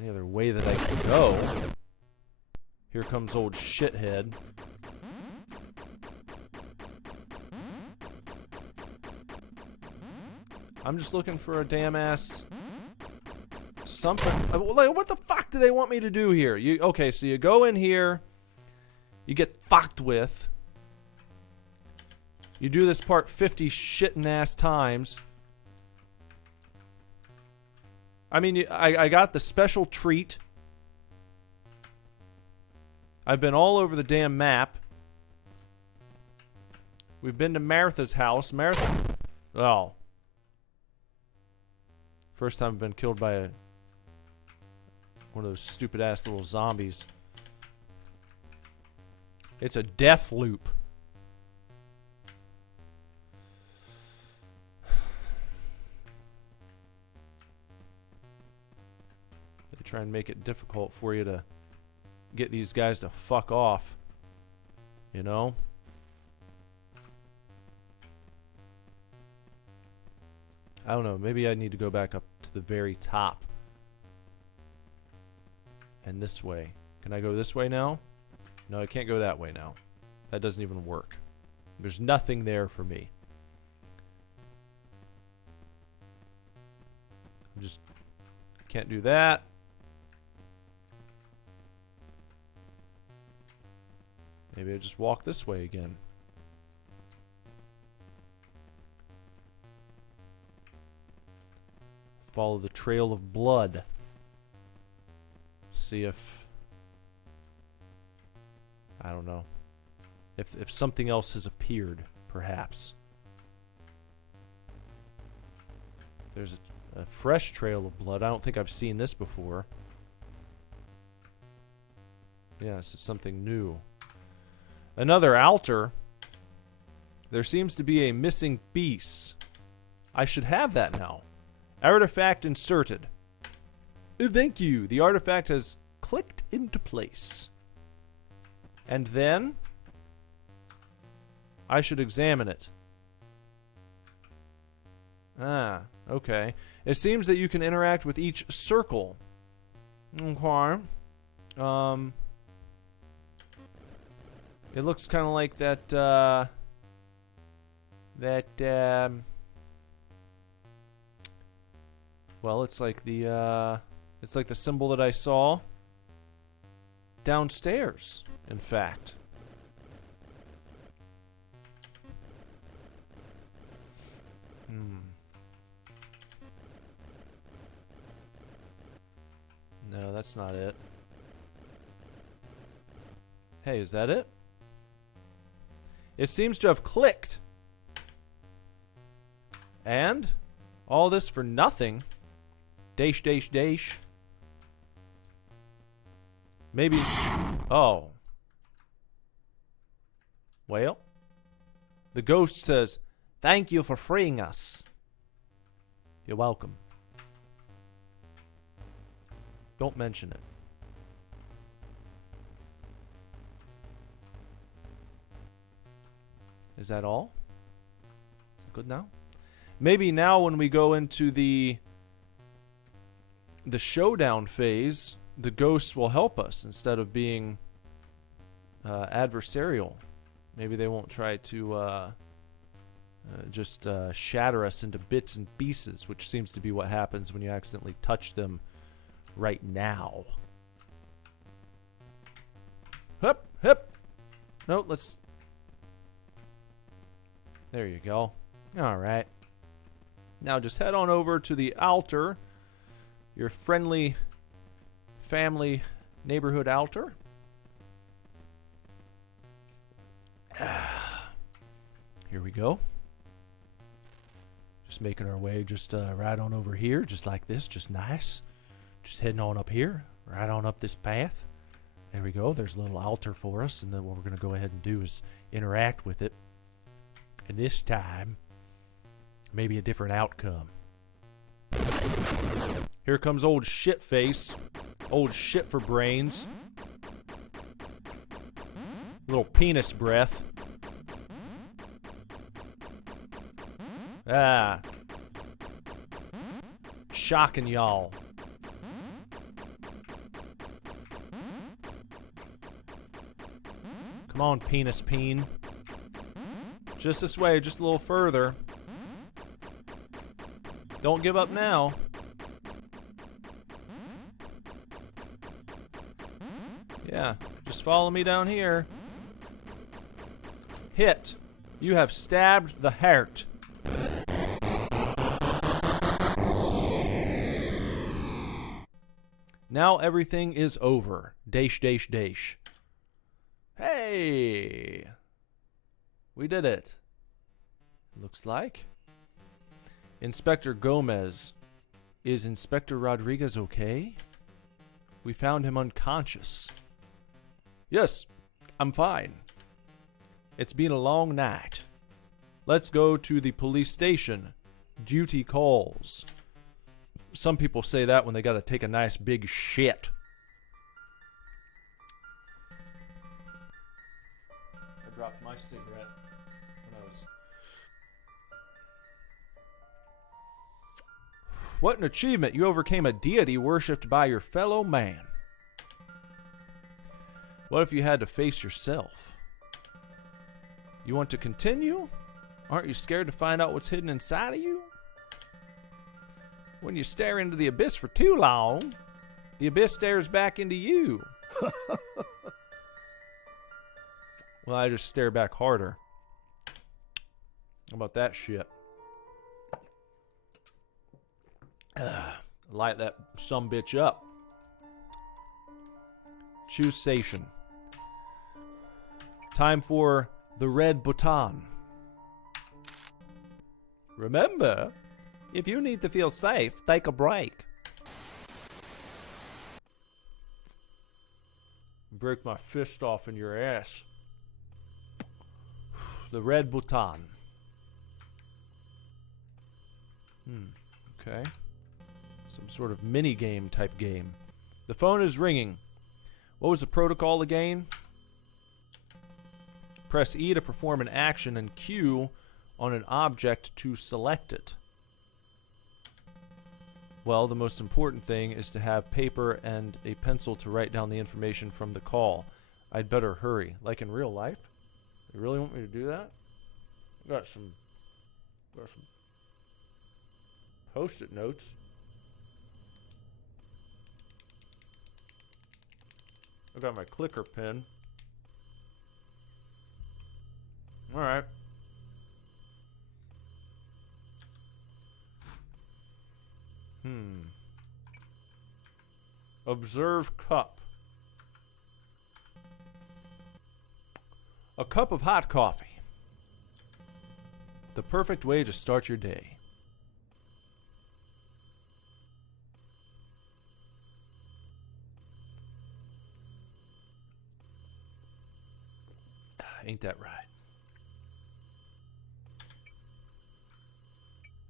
way that I can go. Here comes old shithead. I'm just looking for a damn ass something. Like, what the fuck do they want me to do here? Okay, so you go in here, you get fucked with. You do this part 50 shitting ass times. I mean, I got the special treat. I've been all over the damn map. We've been to Martha's house. Martha. Oh. First time I've been killed by one of those stupid ass little zombies. It's a death loop. They try and make it difficult for you to get these guys to fuck off. You know? I don't know, maybe I need to go back up to the very top. And this way. Can I go this way now? No, I can't go that way now. That doesn't even work. There's nothing there for me. I just can't do that. Maybe I just walk this way again. Follow the trail of blood. See if... I don't know. If something else has appeared, perhaps. There's a fresh trail of blood. I don't think I've seen this before. Yeah, this is something new. Another altar. There seems to be a missing piece. I should have that now. Artifact inserted. Thank you. The artifact has clicked into place. And then I should examine it. Ah, okay. It seems that you can interact with each circle. Okay. It looks kind of like that, well, it's like the symbol that I saw downstairs, in fact. No, that's not it. Hey, is that it? It seems to have clicked. And all this for nothing. Dash, dash, dash. Maybe. Oh. Well. The ghost says, "Thank you for freeing us." You're welcome. Don't mention it. Is that all? Is it good now? Maybe now when we go into the showdown phase, the ghosts will help us instead of being adversarial. Maybe they won't try to just shatter us into bits and pieces, which seems to be what happens when you accidentally touch them right now. Hup, hup. No, let's... There you go. All right. Now just head on over to the altar. Your friendly family neighborhood altar. Here we go. Just making our way just right on over here, just like this, just nice. Just heading on up here, right on up this path. There we go. There's a little altar for us, and then what we're going to go ahead and do is interact with it. And this time, maybe a different outcome. Here comes old shit face. Old shit for brains. Little penis breath. Ah. Shocking y'all. Come on, penis peen. Just this way, just a little further. Don't give up now. Yeah, just follow me down here. Hit. You have stabbed the heart. Now everything is over. Dash, dash, dash. Hey! We did it. Looks like. Inspector Gomez. Is Inspector Rodriguez okay? We found him unconscious. Yes, I'm fine. It's been a long night. Let's go to the police station. Duty calls. Some people say that when they gotta take a nice big shit. I dropped my cigarette when I was... What an achievement! You overcame a deity worshipped by your fellow man. What if you had to face yourself? You want to continue? Aren't you scared to find out what's hidden inside of you? When you stare into the abyss for too long, the abyss stares back into you. Well, I just stare back harder. How about that shit? Light that sumbitch up. Choose station. Time for the red button. Remember, if you need to feel safe, take a break. Break my fist off in your ass. The red button. Okay. Some sort of mini-game type game. The phone is ringing. What was the protocol again? Press E to perform an action and Q on an object to select it. Well, the most important thing is to have paper and a pencil to write down the information from the call. I'd better hurry. Like in real life? You really want me to do that? Got some post-it notes. I got my clicker pen. Alright. Observe cup. A cup of hot coffee. The perfect way to start your day. Ain't that right?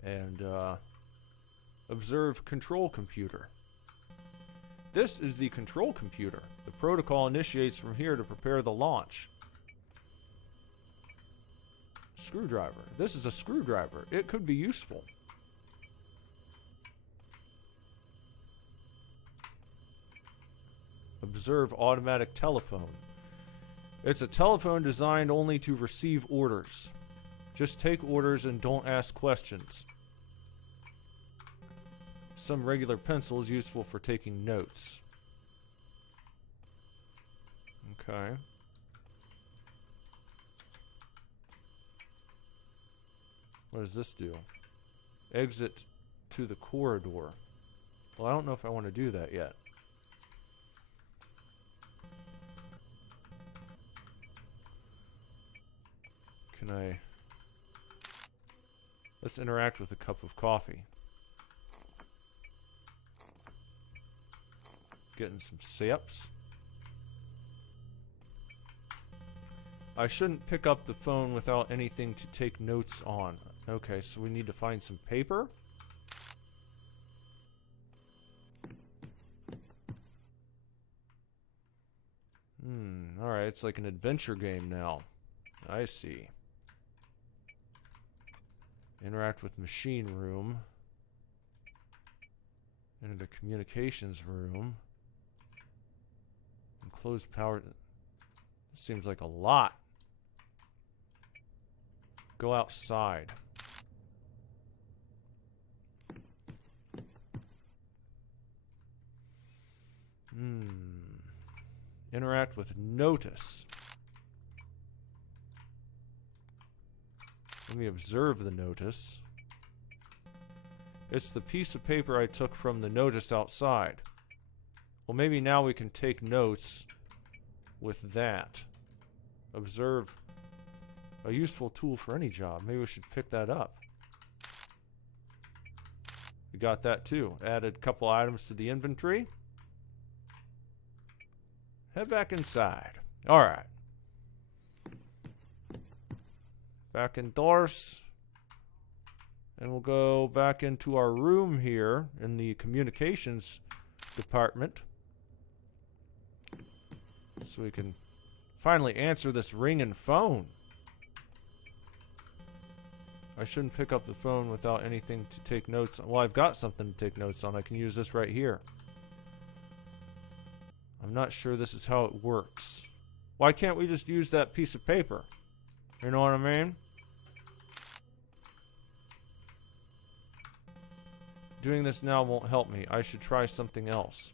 And, observe control computer. This is the control computer. The protocol initiates from here to prepare the launch. Screwdriver. This is a screwdriver. It could be useful. Observe automatic telephone. It's a telephone designed only to receive orders. Just take orders and don't ask questions. Some regular pencil is useful for taking notes. Okay. What does this do? Exit to the corridor. Well, I don't know if I want to do that yet. Can I... Let's interact with a cup of coffee. Getting some sips. I shouldn't pick up the phone without anything to take notes on. Okay, so we need to find some paper. Alright, it's like an adventure game now. I see. Interact with machine room. Enter the communications room. And close power. This seems like a lot. Go outside. Interact with notice. Let me observe the notice. It's the piece of paper I took from the notice outside. Well, maybe now we can take notes with that. Observe. A useful tool for any job. Maybe we should pick that up. We got that too. Added a couple items to the inventory. Head back inside. Alright. Back indoors. And we'll go back into our room here in the communications department. So we can finally answer this ringing phone. I shouldn't pick up the phone without anything to take notes on. Well, I've got something to take notes on. I can use this right here. I'm not sure this is how it works. Why can't we just use that piece of paper? You know what I mean? Doing this now won't help me. I should try something else.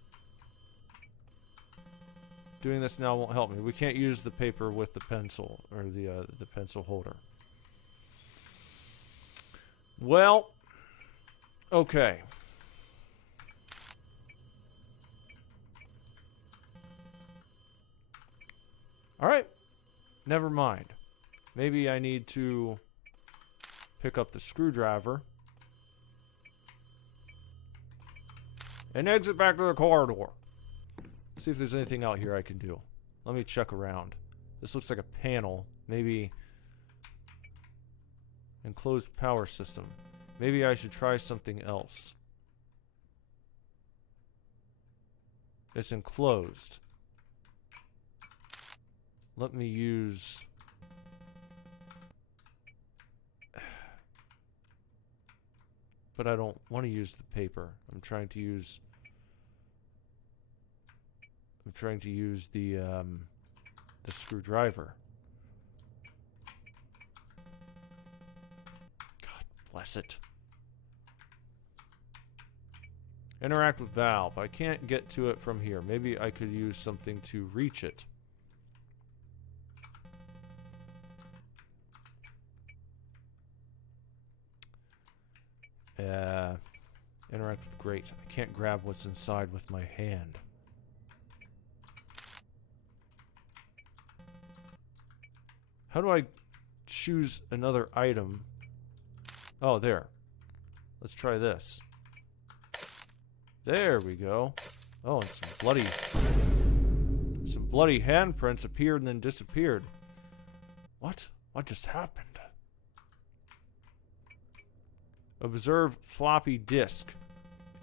Doing this now won't help me. We can't use the paper with the pencil or the pencil holder. Well, okay. All right. Never mind. Maybe I need to pick up the screwdriver and exit back to the corridor. See if there's anything out here I can do. Let me check around. This looks like a panel. Maybe enclosed power system. Maybe I should try something else. It's enclosed. Let me use... But I don't want to use the paper. I'm trying to use the screwdriver. God bless it. Interact with valve. I can't get to it from here. Maybe I could use something to reach it. Interact with grate. I can't grab what's inside with my hand. How do I choose another item? Oh, there. Let's try this. There we go. Oh, and some bloody handprints appeared and then disappeared. What? What just happened? Observe floppy disk.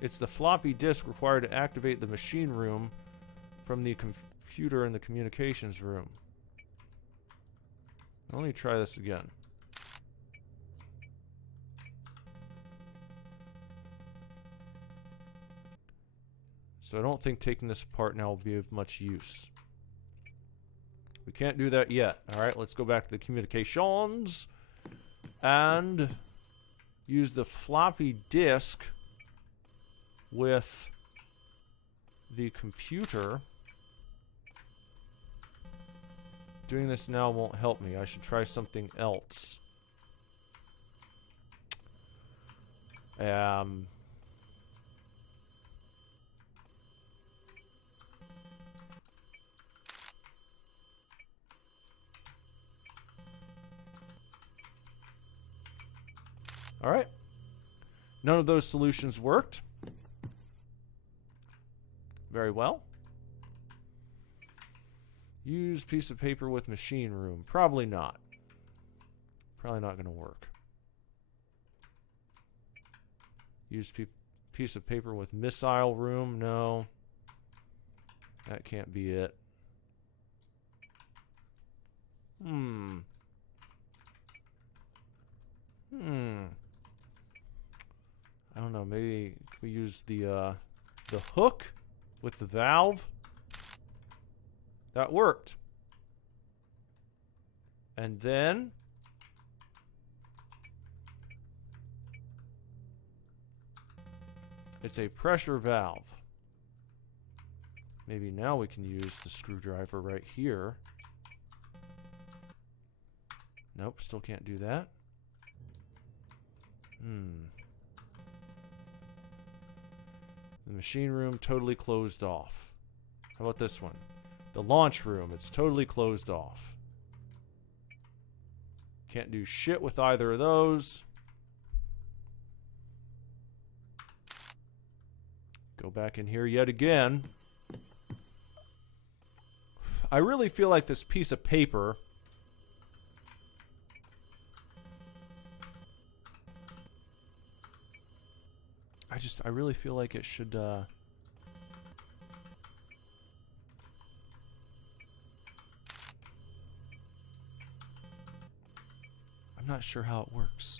It's the floppy disk required to activate the machine room from the computer in the communications room. Let me try this again. So I don't think taking this apart now will be of much use. We can't do that yet. Alright, let's go back to the communications. and use the floppy disk with the computer. Doing this now won't help me. I should try something else. All right. None of those solutions worked. Very well. Use piece of paper with machine room. Probably not. Probably not going to work. Use piece of paper with missile room. No. That can't be it. I don't know. Maybe we use the hook with the valve. That worked. And then it's a pressure valve. Maybe now we can use the screwdriver right here. Nope, still can't do that. The machine room totally closed off. How about this one? The launch room, it's totally closed off. Can't do shit with either of those. Go back in here yet again. I really feel like this piece of paper I really feel like it should I'm not sure how it works.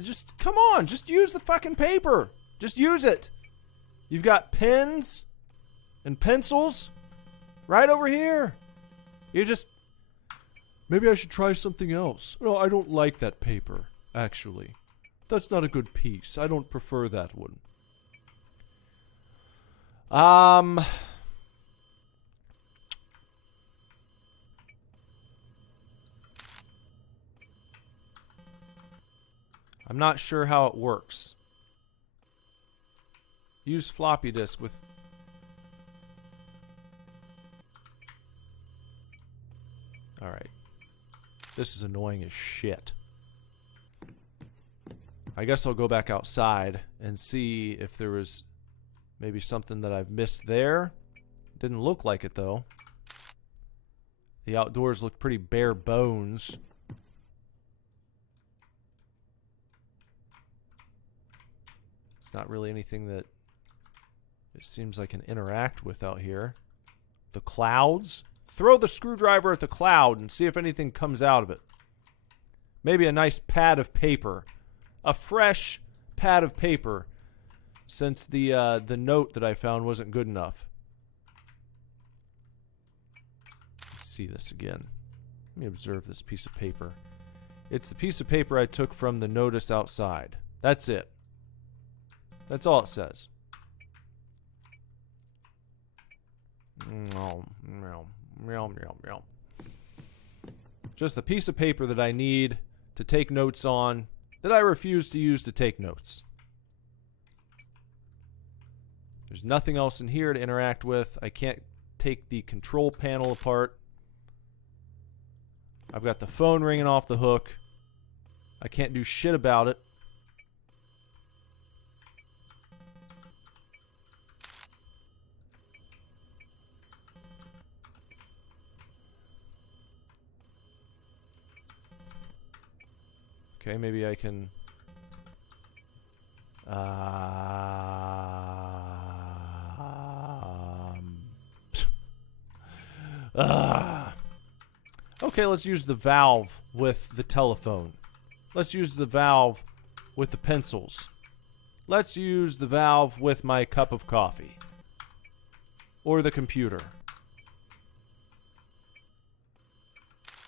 Just come on, just use the fucking paper. Just use it. You've got pens and pencils right over here. You just maybe I should try something else. No, I don't like that paper, actually. That's not a good piece. I don't prefer that one. I'm not sure how it works. Use floppy disk with... Alright. This is annoying as shit. I guess I'll go back outside and see if there was maybe something that I've missed there. Didn't look like it, though. The outdoors look pretty bare bones. It's not really anything that it seems I can interact with out here. The clouds? Throw the screwdriver at the cloud and see if anything comes out of it. Maybe a nice pad of paper. A fresh pad of paper, since the note that I found wasn't good enough. Let's see this again. Let me observe this piece of paper. It's the piece of paper I took from the notice outside. That's it. That's all it says. Just the piece of paper that I need to take notes on, that I refuse to use to take notes. There's nothing else in here to interact with. I can't take the control panel apart. I've got the phone ringing off the hook. I can't do shit about it. Okay, maybe I can... Okay, let's use the valve with the telephone. Let's use the valve with the pencils. Let's use the valve with my cup of coffee. Or the computer.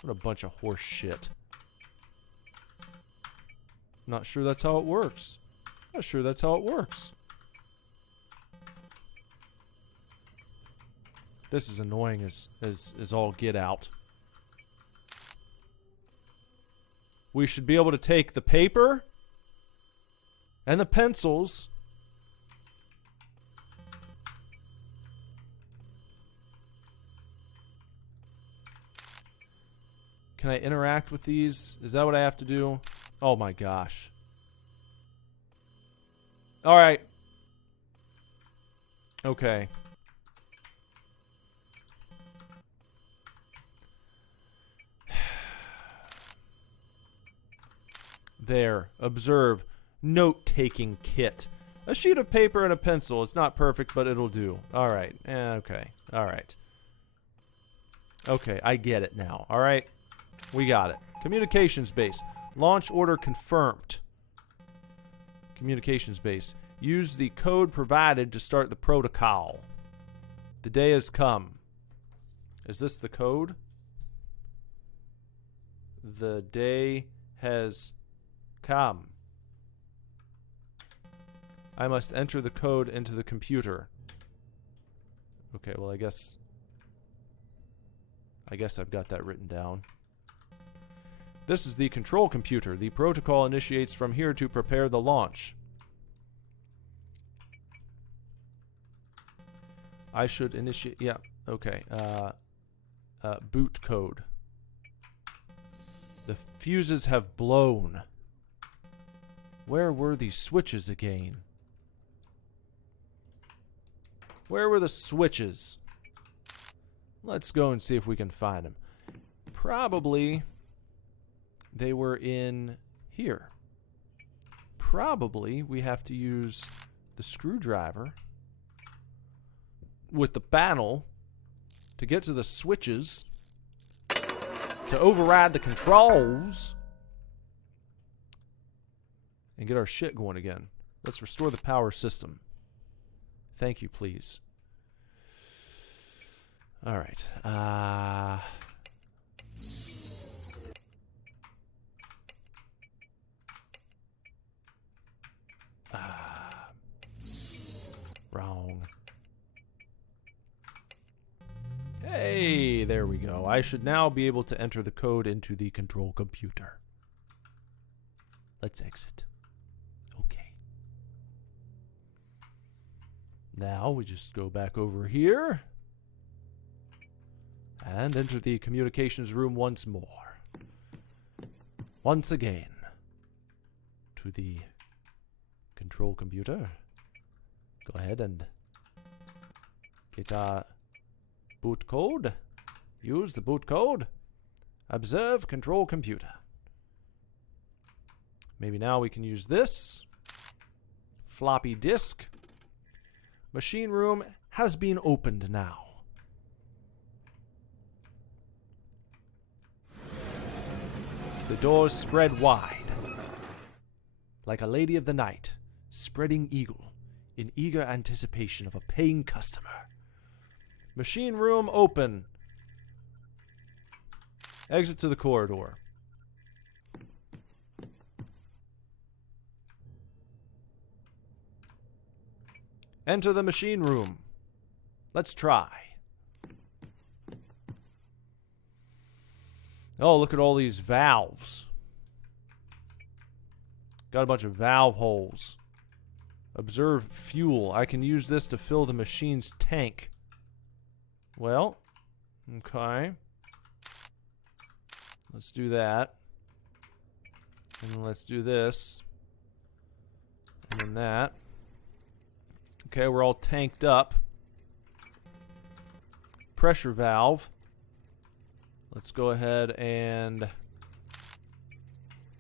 What a bunch of horse shit. Not sure that's how it works. Not sure that's how it works. This is annoying as all get out. We should be able to take the paper and the pencils Can I interact with these? Is that what I have to do? Oh my gosh. Alright. Okay. There. Observe. Note-taking kit. A sheet of paper and a pencil. It's not perfect, but it'll do. Alright. Okay. Alright. Okay, I get it now. Alright. We got it. Communications base. Launch order confirmed. Communications base. Use the code provided to start the protocol. The day has come. Is this the code? The day has come. I must enter the code into the computer. Okay, well, I guess I've got that written down. This is the control computer. The protocol initiates from here to prepare the launch. I should initiate. Yeah, okay. Boot code. The fuses have blown. Where were these switches again? Where were the switches? Let's go and see if we can find them. Probably they were in here. Probably we have to use the screwdriver with the panel to get to the switches to override the controls and get our shit going again. Let's restore the power system. Thank you, please. All right. Wrong. Hey, there we go. I should now be able to enter the code into the control computer. Let's exit. Okay. Now we just go back over here and enter the communications room once more. Once again. To the control computer. Go ahead and get our boot code. Use the boot code. Observe control computer. Maybe now we can use this. Floppy disk. Machine room has been opened now. The doors spread wide. Like a lady of the night, spreading eagle, in eager anticipation of a paying customer. Machine room open. Exit to the corridor. Enter the machine room. Let's try. Oh, look at all these valves. Got a bunch of valve holes. Observe fuel. I can use this to fill the machine's tank. Well, okay. Let's do that. And then let's do this. And then that. Okay, we're all tanked up. Pressure valve. Let's go ahead and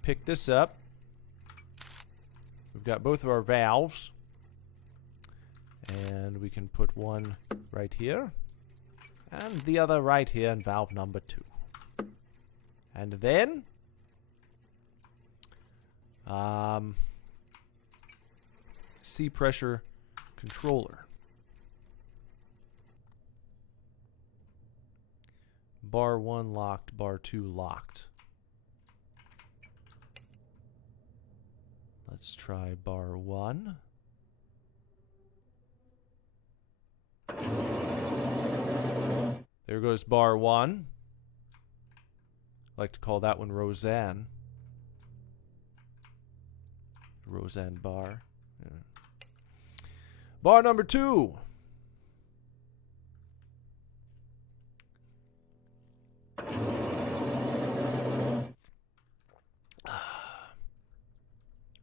pick this up. We've got both of our valves. And we can put one right here. And the other right here in valve number 2. And then C pressure controller. Bar 1 locked, bar 2 locked. Let's try bar 1. There goes bar 1. I like to call that one Roseanne. Roseanne bar. Yeah. Bar number 2.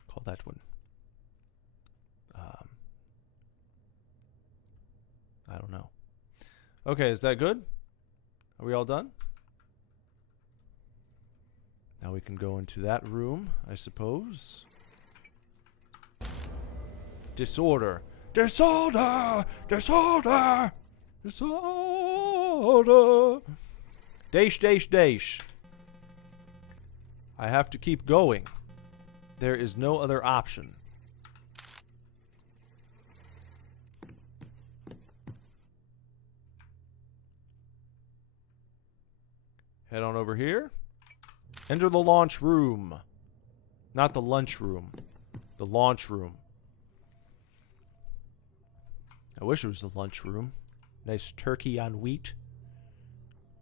Call that one. I don't know. Okay, is that good? Are we all done? Now we can go into that room, I suppose. Disorder. Disorder! Disorder! Disorder! Dash, dash, dash. I have to keep going. There is no other option. Head on over here. Enter the launch room. Not the lunch room. The launch room. I wish it was the lunch room. Nice turkey on wheat.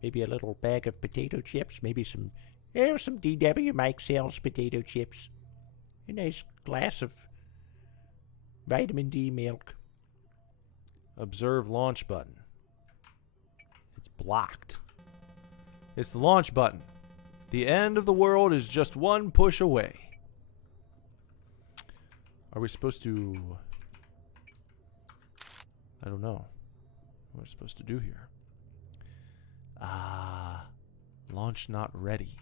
Maybe a little bag of potato chips. Maybe some DW Mike sells potato chips. A nice glass of vitamin D milk. Observe launch button. It's blocked. It's the launch button. The end of the world is just one push away. Are we supposed to... I don't know what we're supposed to do here. Launch not ready.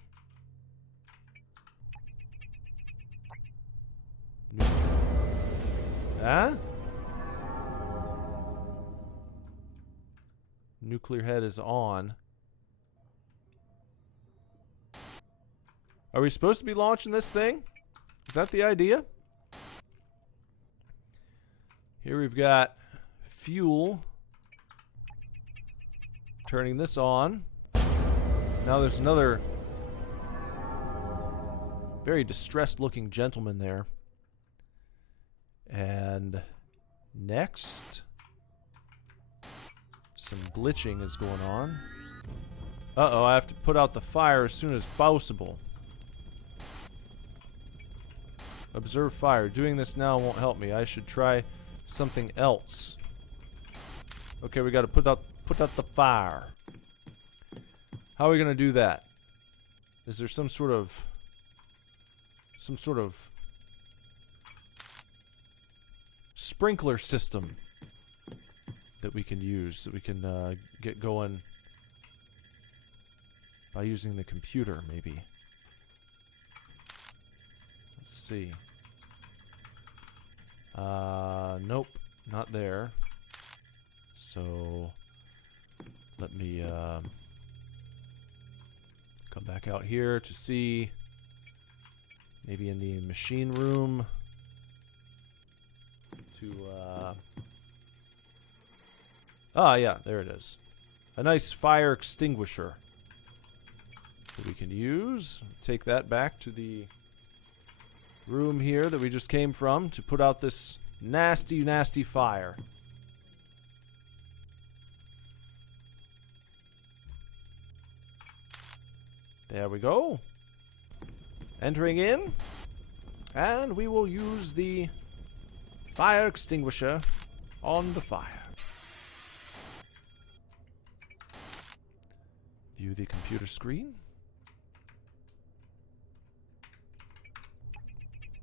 Huh? Nuclear head is on. Are we supposed to be launching this thing? Is that the idea? Here we've got fuel. Turning this on. Now there's another very distressed looking gentleman there. And next, some glitching is going on. Uh-oh, I have to put out the fire as soon as possible. Observe fire. Doing this now won't help me. I should try something else. Okay, we got to put out the fire. How are we gonna do that? Is there some sort of sprinkler system that we can use, that we can get going by using the computer, maybe? Let's see. Nope, not there. So let me come back out here to see, maybe in the machine room, to yeah, there it is. A nice fire extinguisher that we can use. Take that back to the room here that we just came from to put out this nasty, nasty fire. There we go. Entering in. And we will use the fire extinguisher on the fire. View the computer screen.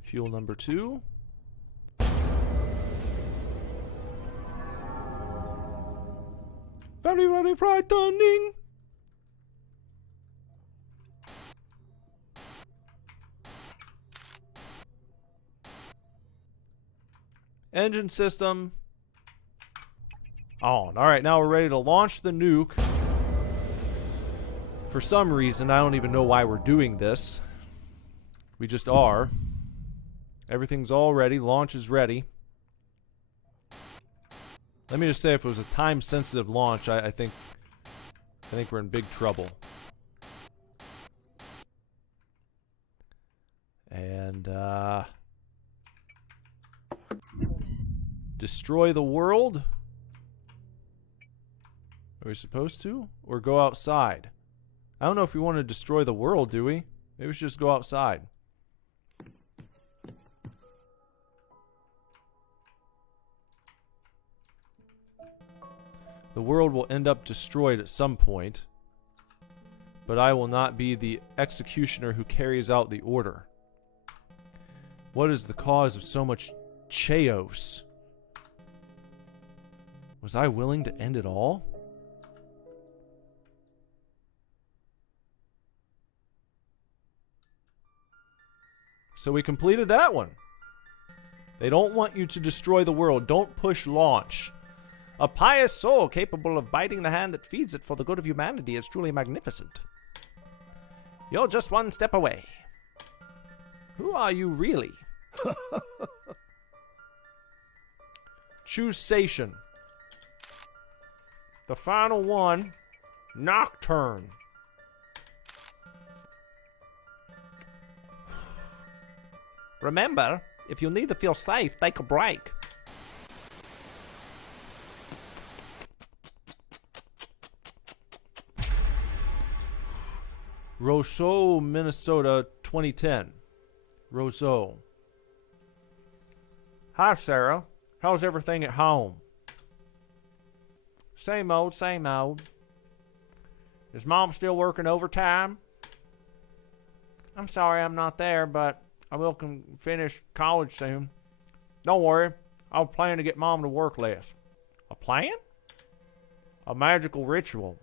Fuel number 2. Very, very frightening. Engine system on. Alright, now we're ready to launch the nuke. For some reason, I don't even know why we're doing this. We just are. Everything's all ready. Launch is ready. Let me just say, if it was a time-sensitive launch, I think we're in big trouble. And destroy the world? Are we supposed to? Or go outside? I don't know if we want to destroy the world, do we? Maybe we should just go outside. The world will end up destroyed at some point, but I will not be the executioner who carries out the order. What is the cause of so much chaos? Was I willing to end it all? So we completed that one. They don't want you to destroy the world. Don't push launch. A pious soul capable of biting the hand that feeds it for the good of humanity is truly magnificent. You're just one step away. Who are you really? Choose Station. The final one, Nocturne. Remember, if you need to feel safe, take a break. Roseau, Minnesota, 2010. Roseau. Hi, Sarah. How's everything at home? Same old, same old. Is Mom still working overtime? I'm sorry I'm not there, but I will finish college soon. Don't worry, I was planning to get Mom to work less. A plan? A magical ritual.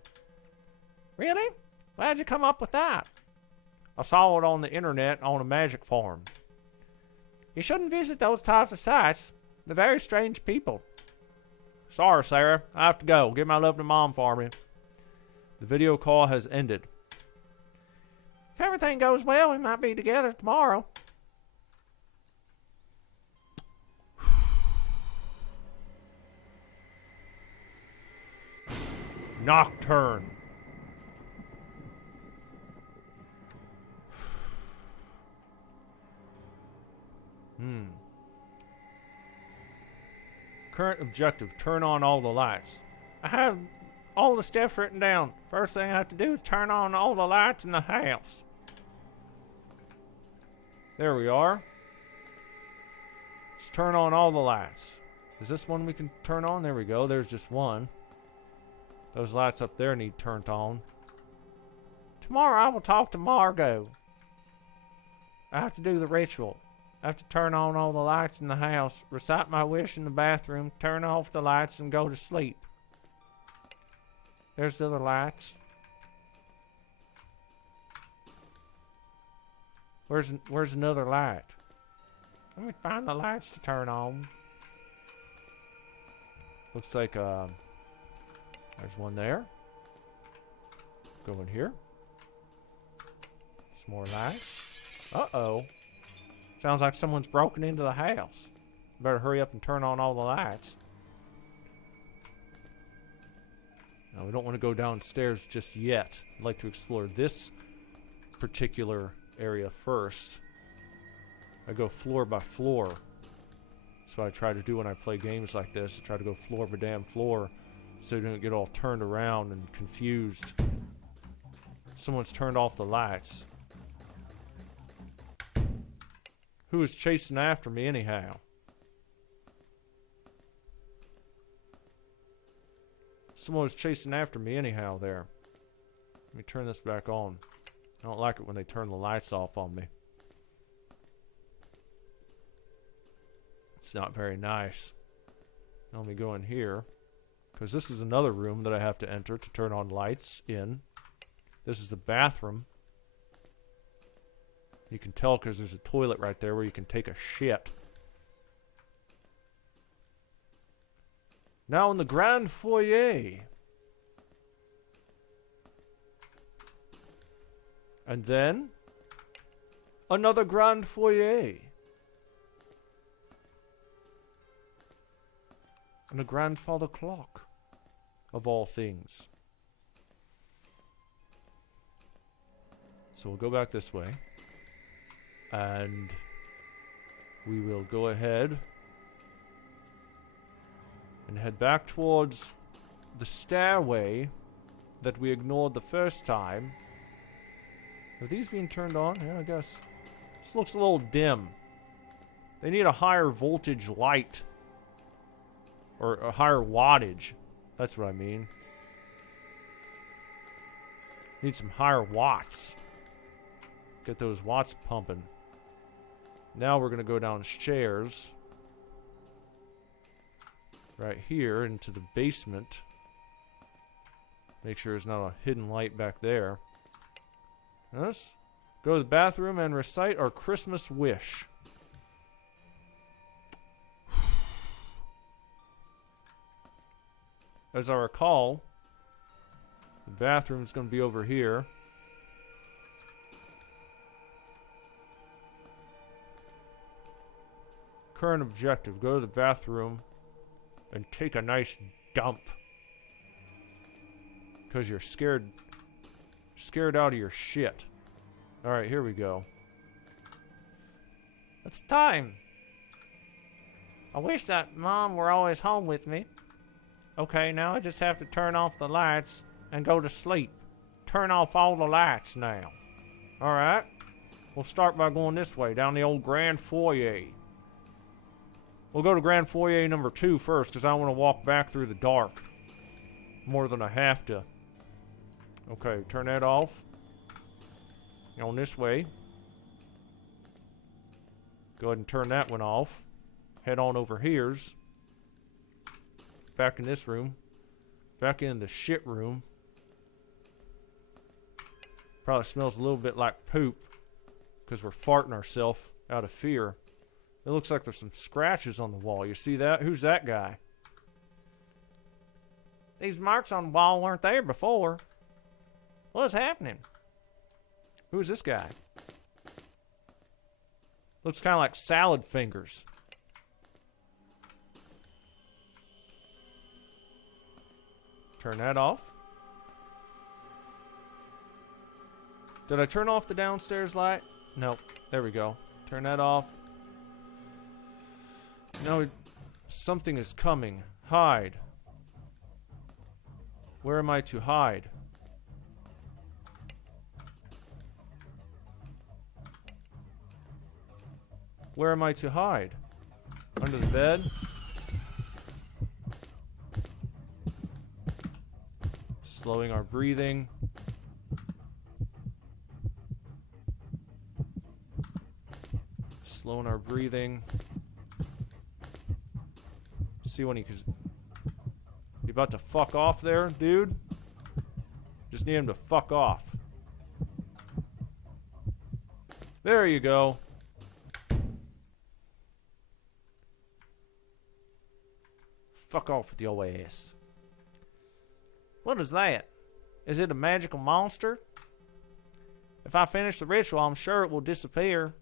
Really? How'd you come up with that? I saw it on the internet on a magic forum. You shouldn't visit those types of sites. They're very strange people. Sorry, Sarah. I have to go. Give my love to Mom for me. The video call has ended. If everything goes well, we might be together tomorrow. Nocturne. Current objective, turn on all the lights. I have all the steps written down. First thing I have to do is turn on all the lights in the house. There we are. Let's turn on all the lights. Is this one we can turn on? There we go. There's just one. Those lights up there need turned on. Tomorrow I will talk to Margot. I have to do the ritual. I have to turn on all the lights in the house, recite my wish in the bathroom, turn off the lights, and go to sleep. There's the other lights. Where's another light? Let me find the lights to turn on. Looks like there's one there. Go in here. Some more lights. Uh-oh. Sounds like someone's broken into the house. Better hurry up and turn on all the lights. Now, we don't want to go downstairs just yet. I'd like to explore this particular area first. I go floor by floor. That's what I try to do when I play games like this. I try to go floor by damn floor so you don't get all turned around and confused. Someone's turned off the lights. Who is chasing after me anyhow? Someone was chasing after me anyhow there. Let me turn this back on. I don't like it when they turn the lights off on me. It's not very nice. Now let me go in here, because this is another room that I have to enter to turn on lights in. This is the bathroom. You can tell because there's a toilet right there where you can take a shit. Now in the grand foyer. And then another grand foyer. And a grandfather clock, of all things. So we'll go back this way. And we will go ahead and head back towards the stairway that we ignored the first time. Are these being turned on? Yeah, I guess. This looks a little dim. They need a higher voltage light. Or a higher wattage. That's what I mean. Need some higher watts. Get those watts pumping. Now we're going to go downstairs. Right here into the basement. Make sure there's not a hidden light back there. Let's go to the bathroom and recite our Christmas wish. As I recall, the bathroom's going to be over here. Current objective, go to the bathroom and take a nice dump. Because you're scared out of your shit. Alright, here we go. It's time. I wish that Mom were always home with me. Okay, now I just have to turn off the lights and go to sleep. Turn off all the lights now. Alright. We'll start by going this way, down the old grand foyer. We'll go to grand foyer number 2 first, because I want to walk back through the dark. More than I have to. Okay, turn that off. On this way. Go ahead and turn that one off. Head on over here's. Back in this room. Back in the shit room. Probably smells a little bit like poop. Because we're farting ourselves out of fear. It looks like there's some scratches on the wall. You see that? Who's that guy? These marks on the wall weren't there before. What's happening? Who's this guy? Looks kind of like salad fingers. Turn that off. Did I turn off the downstairs light? Nope. There we go. Turn that off. No, something is coming. Hide. Where am I to hide? Where am I to hide? Under the bed? Slowing our breathing. Slowing our breathing. See when he could. You about to fuck off there, dude? Just need him to fuck off. There you go. Fuck off with your ass. What is that? Is it a magical monster? If I finish the ritual, I'm sure it will disappear.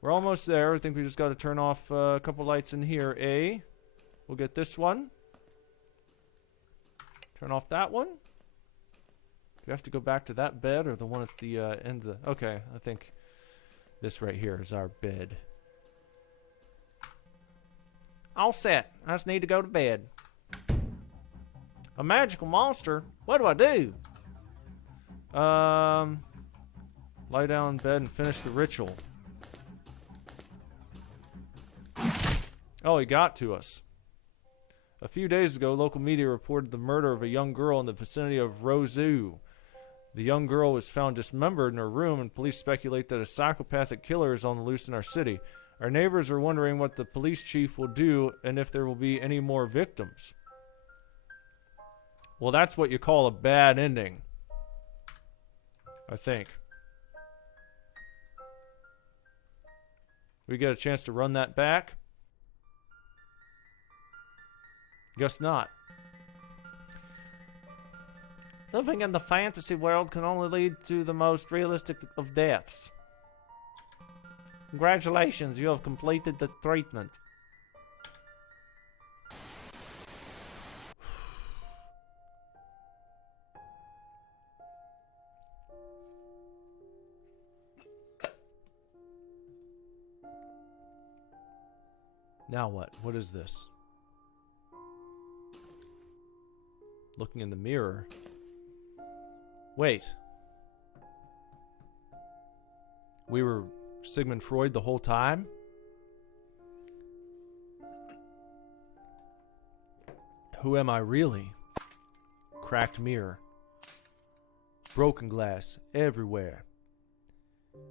We're almost there. I think we just got to turn off a couple lights in here. We'll get this one. Turn off that one. Do we have to go back to that bed or the one at the end of the... Okay, I think this right here is our bed. All set. I just need to go to bed. A magical monster? What do I do? Lie down in bed and finish the ritual. Oh, he got to us. A few days ago, local media reported the murder of a young girl in the vicinity of Roseau. The young girl was found dismembered in her room, and police speculate that a psychopathic killer is on the loose in our city. Our neighbors are wondering what the police chief will do and if there will be any more victims. Well, that's what you call a bad ending. I think. We get a chance to run that back? Guess not. Living in the fantasy world can only lead to the most realistic of deaths. Congratulations, you have completed the treatment. Now what? What is this? Looking in the mirror. Wait. We were Sigmund Freud the whole time? Who am I really? Cracked mirror. Broken glass everywhere.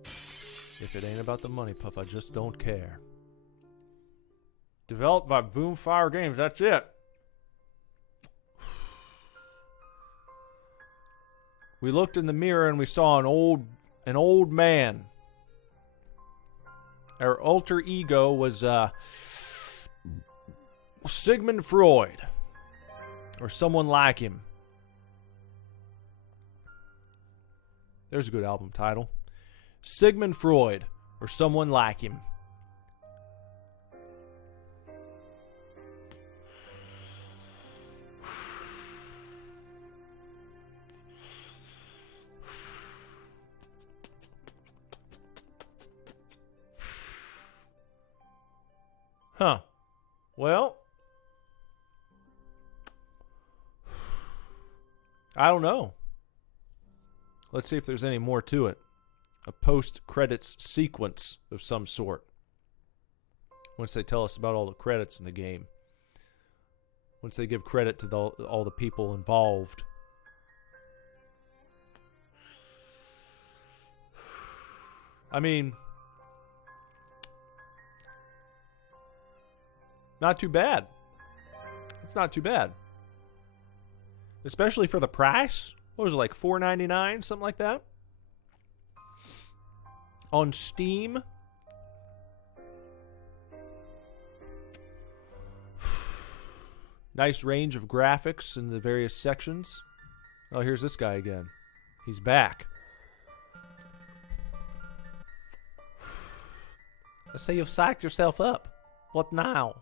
If it ain't about the money, Puff, I just don't care. Developed by Boomfire Games. That's it. We looked in the mirror and we saw an old man. Our alter ego was Sigmund Freud, or someone like him. There's a good album title. Sigmund Freud, or someone like him. Huh. Well, I don't know. Let's see if there's any more to it. A post-credits sequence of some sort. Once they tell us about all the credits in the game. Once they give credit to all the people involved. I mean, not too bad. It's not too bad. Especially for the price. What was it, like $4.99? Something like that? On Steam. Nice range of graphics in the various sections. Oh, here's this guy again. He's back. Let's say you've psyched yourself up. What now?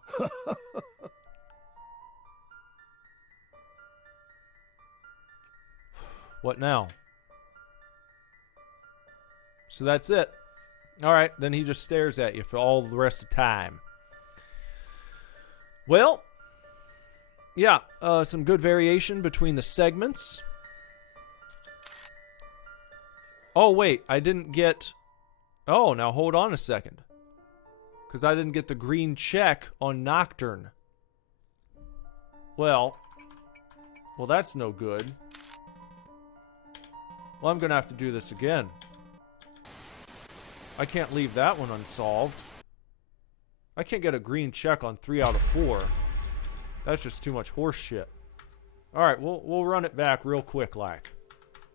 What now? So that's it. Alright, then he just stares at you for all the rest of time. Well, yeah, some good variation between the segments. Oh, wait, I didn't get... Oh, now hold on a second. Because I didn't get the green check on Nocturne. Well, that's no good. Well, I'm going to have to do this again. I can't leave that one unsolved. I can't get a green check on 3 out of 4. That's just too much horse shit. Alright, we'll run it back real quick, like.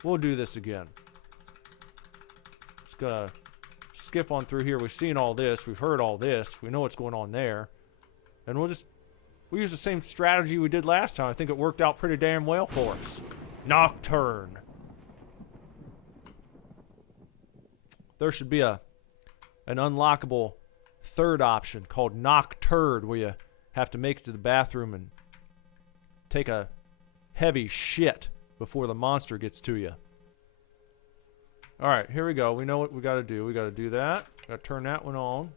We'll do this again. Just gonna skip on through here. We've seen all this. We've heard all this. We know what's going on there. And we'll use the same strategy we did last time. I think it worked out pretty damn well for us. Nocturne. There should be an unlockable third option called Nocturne, where you have to make it to the bathroom and take a heavy shit before the monster gets to you. Alright, here we go. We know what we gotta do. We gotta do that. Gotta turn that one on.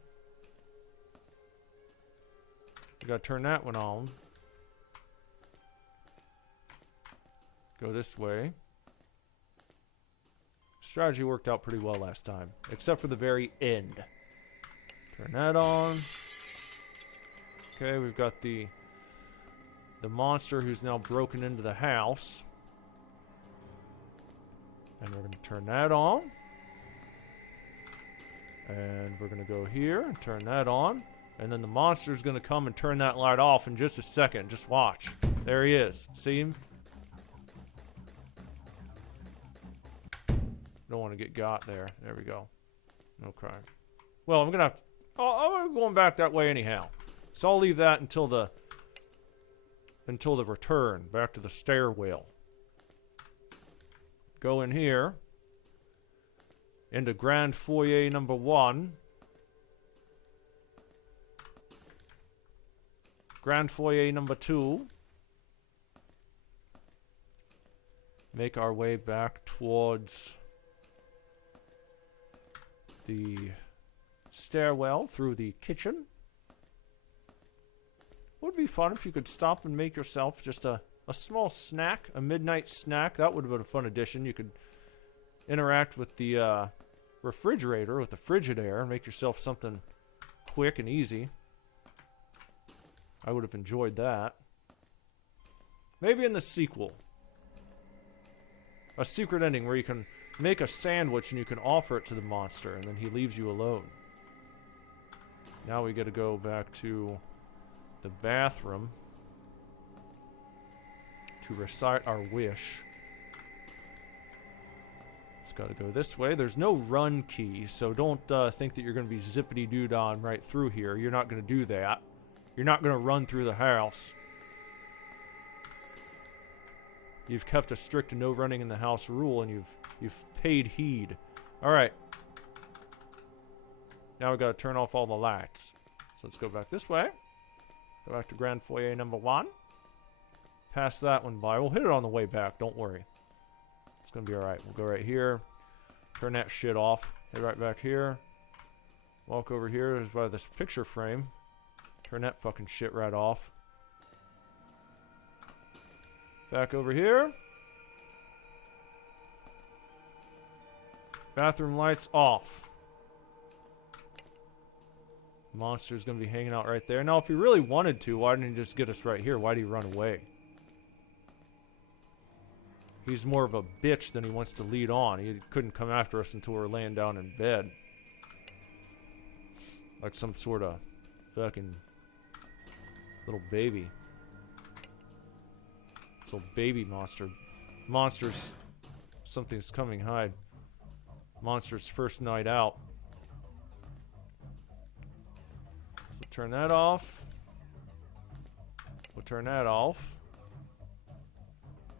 We gotta turn that one on. Go this way. Strategy worked out pretty well last time, except for the very end. Turn that on. Okay, we've got the monster who's now broken into the house. And we're going to turn that on. And we're going to go here and turn that on. And then the monster's going to come and turn that light off in just a second. Just watch. There he is. See him? Don't want to get got there. There we go. Okay. Well, I'm going to have to... Oh, I'm going back that way anyhow. So I'll leave that until the return. Back to the stairwell. Go in here. Into Grand Foyer number 1. Grand Foyer number 2. Make our way back towards the stairwell through the kitchen. Would be fun if you could stop and make yourself just a a small snack, a midnight snack. That would have been a fun addition. You could interact with the refrigerator, with the Frigidaire, and make yourself something quick and easy. I would have enjoyed that. Maybe in the sequel. A secret ending where you can make a sandwich and you can offer it to the monster, and then he leaves you alone. Now we gotta go back to the bathroom to recite our wish. Just gotta go this way. There's no run key, so don't think that you're gonna be zippity-doo-dah right through here. You're not gonna do that. You're not gonna run through the house. You've kept a strict no running in the house rule, and you've paid heed. All right. Now we gotta turn off all the lights. So let's go back this way. Go back to Grand Foyer number 1. Pass that one by. We'll hit it on the way back. Don't worry. It's gonna be all right. We'll go right here. Turn that shit off. Head right back here. Walk over here. There's by this picture frame. Turn that fucking shit right off. Back over here. Bathroom lights off. Monster's gonna be hanging out right there. Now, if he really wanted to, why didn't he just get us right here? Why did he run away? He's more of a bitch than he wants to lead on. He couldn't come after us until we're laying down in bed. Like some sort of fucking little baby. Little baby monster. Monsters. Something's coming. Hide. Monster's first night out. So turn that off. We'll turn that off.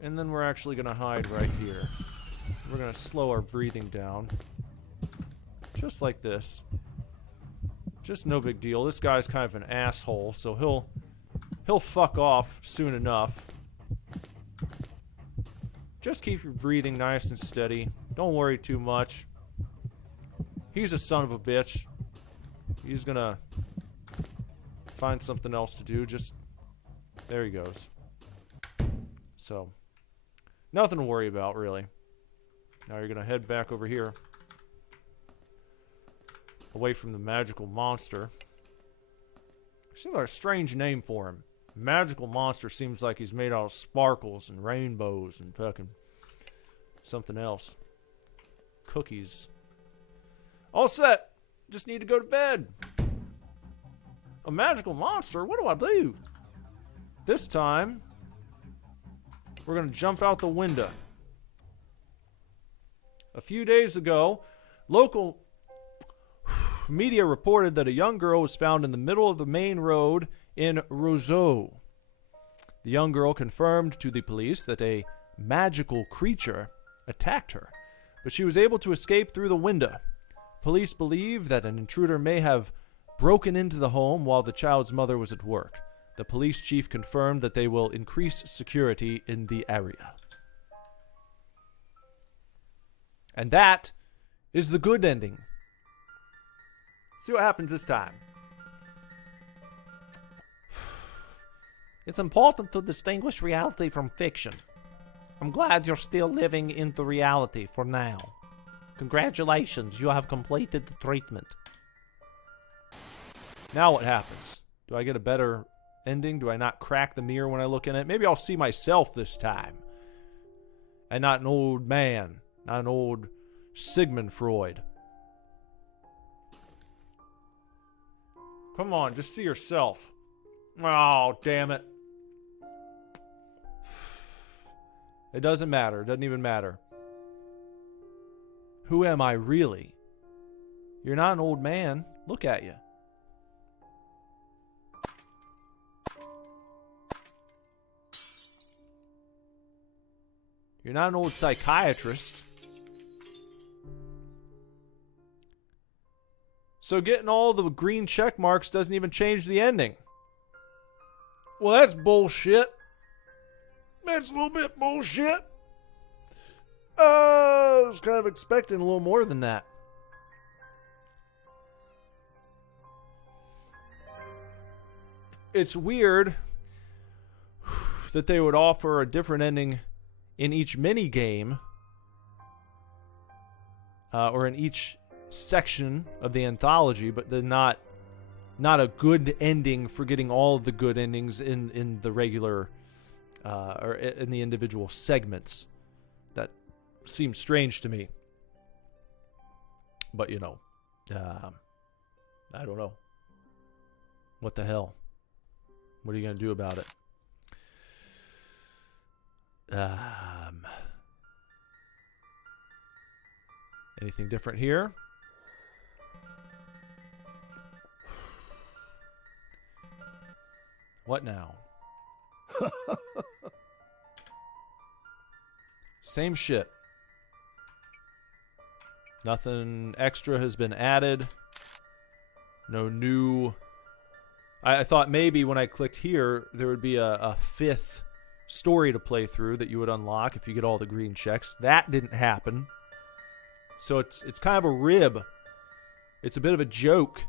And then we're actually going to hide right here. We're going to slow our breathing down. Just like this. Just no big deal. This guy's kind of an asshole, so he'll fuck off soon enough. Just keep your breathing nice and steady. Don't worry too much. He's a son of a bitch. He's gonna find something else to do. Just there he goes. So nothing to worry about, really. Now you're gonna head back over here, away from the magical monster. Seems like a strange name for him. Magical monster seems like he's made out of sparkles and rainbows and fucking something else. Cookies. All set. Just need to go to bed. A magical monster? What do I do? This time, we're going to jump out the window. A few days ago, local media reported that a young girl was found in the middle of the main road in Roseau. The young girl confirmed to the police that a magical creature attacked her, but she was able to escape through the window. Police believe that an intruder may have broken into the home while the child's mother was at work. The police chief confirmed that they will increase security in the area. And that is the good ending. See what happens this time. It's important to distinguish reality from fiction. I'm glad you're still living in the reality for now. Congratulations, you have completed the treatment. Now what happens? Do I get a better ending? Do I not crack the mirror when I look in it? Maybe I'll see myself this time. And not an old man. Not an old Sigmund Freud. Come on, just see yourself. Oh, damn it. It doesn't matter. It doesn't even matter. Who am I really? You're not an old man. Look at you. You're not an old psychiatrist. So getting all the green check marks doesn't even change the ending. Well, that's bullshit. That's a little bit bullshit. I was kind of expecting a little more than that. It's weird that they would offer a different ending in each mini game, or in each section of the anthology, but then not a good ending for getting all of the good endings in the regular or in the individual segments. That seems strange to me. But, you know, I don't know. What the hell? What are you going to do about it? Anything different here? What now? Same shit. Nothing extra has been added. No new... I thought maybe when I clicked here, there would be a fifth story to play through that you would unlock if you get all the green checks. That didn't happen. So it's kind of a rib. It's a bit of a joke.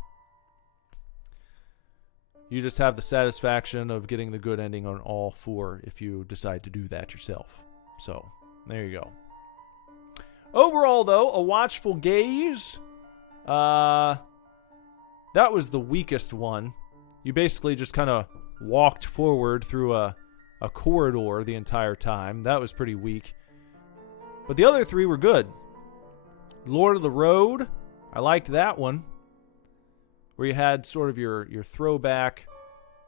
You just have the satisfaction of getting the good ending on all four if you decide to do that yourself. So, there you go. Overall, though, a watchful gaze. That was the weakest one. You basically just kind of walked forward through a corridor the entire time. That was pretty weak. But the other three were good. Lord of the Road, I liked that one. Where you had sort of your throwback,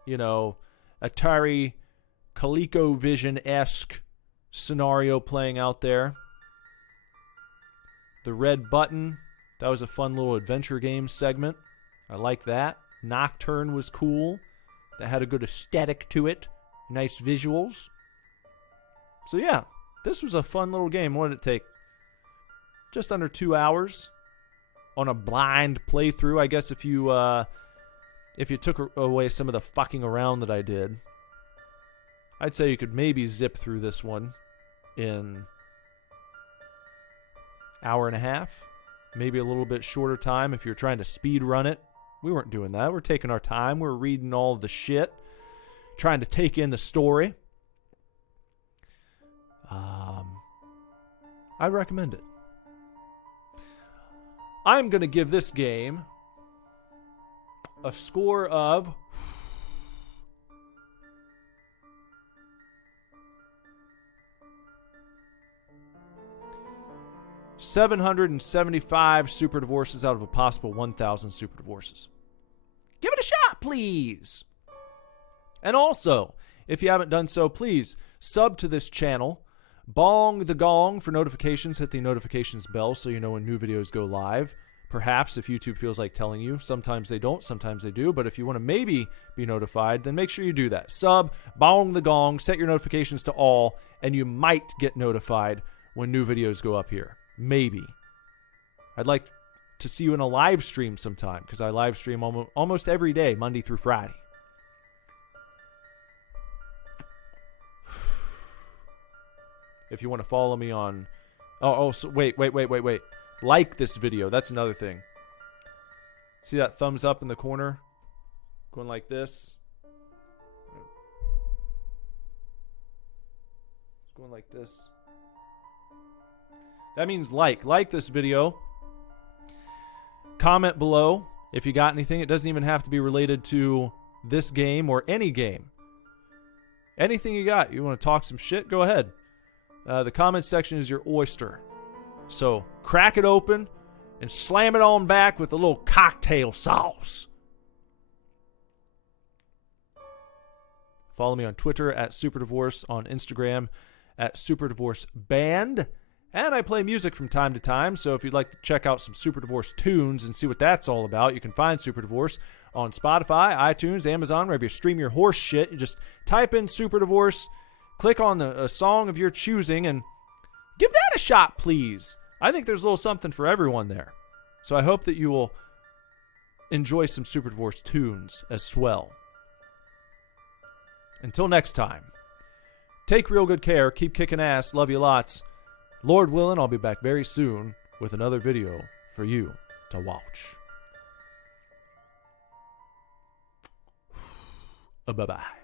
you know, Atari ColecoVision-esque scenario playing out there. The Red Button, that was a fun little adventure game segment. I like that. Nocturne was cool. That had a good aesthetic to it. Nice visuals. So yeah, this was a fun little game. What did it take? Just under 2 hours on a blind playthrough. I guess if you took away some of the fucking around that I did, I'd say you could maybe zip through this one in hour and a half, maybe a little bit shorter time if you're trying to speed run it. We weren't doing that. We're taking our time. We're reading all of the shit, trying to take in the story. I'd recommend it. I'm going to give this game a score of 775 super divorces out of a possible 1,000 super divorces. Give it a shot, please. And also, if you haven't done so, please sub to this channel. Bong the gong for notifications. Hit the notifications bell so you know when new videos go live. Perhaps if YouTube feels like telling you. Sometimes they don't, sometimes they do. But if you want to maybe be notified, then make sure you do that. Sub, bong the gong, set your notifications to all, and you might get notified when new videos go up here. Maybe. I'd like to see you in a live stream sometime, because I live stream almost every day, Monday through Friday. If you want to follow me on... So wait. Like this video. That's another thing. See that thumbs up in the corner? Going like this. Going like this. That means like. Like this video. Comment below if you got anything. It doesn't even have to be related to this game or any game. Anything you got. You want to talk some shit? Go ahead. The comment section is your oyster. So crack it open and slam it on back with a little cocktail sauce. Follow me on Twitter at SuperDivorce, on Instagram at SuperDivorceBand. And I play music from time to time, so if you'd like to check out some Super Divorce tunes and see what that's all about, you can find Super Divorce on Spotify, iTunes, Amazon, wherever you stream your horse shit. You just type in Super Divorce, click on a song of your choosing, and give that a shot, please. I think there's a little something for everyone there. So I hope that you will enjoy some Super Divorce tunes as well. Until next time, take real good care, keep kicking ass, love you lots. Lord willing, I'll be back very soon with another video for you to watch. Bye-bye.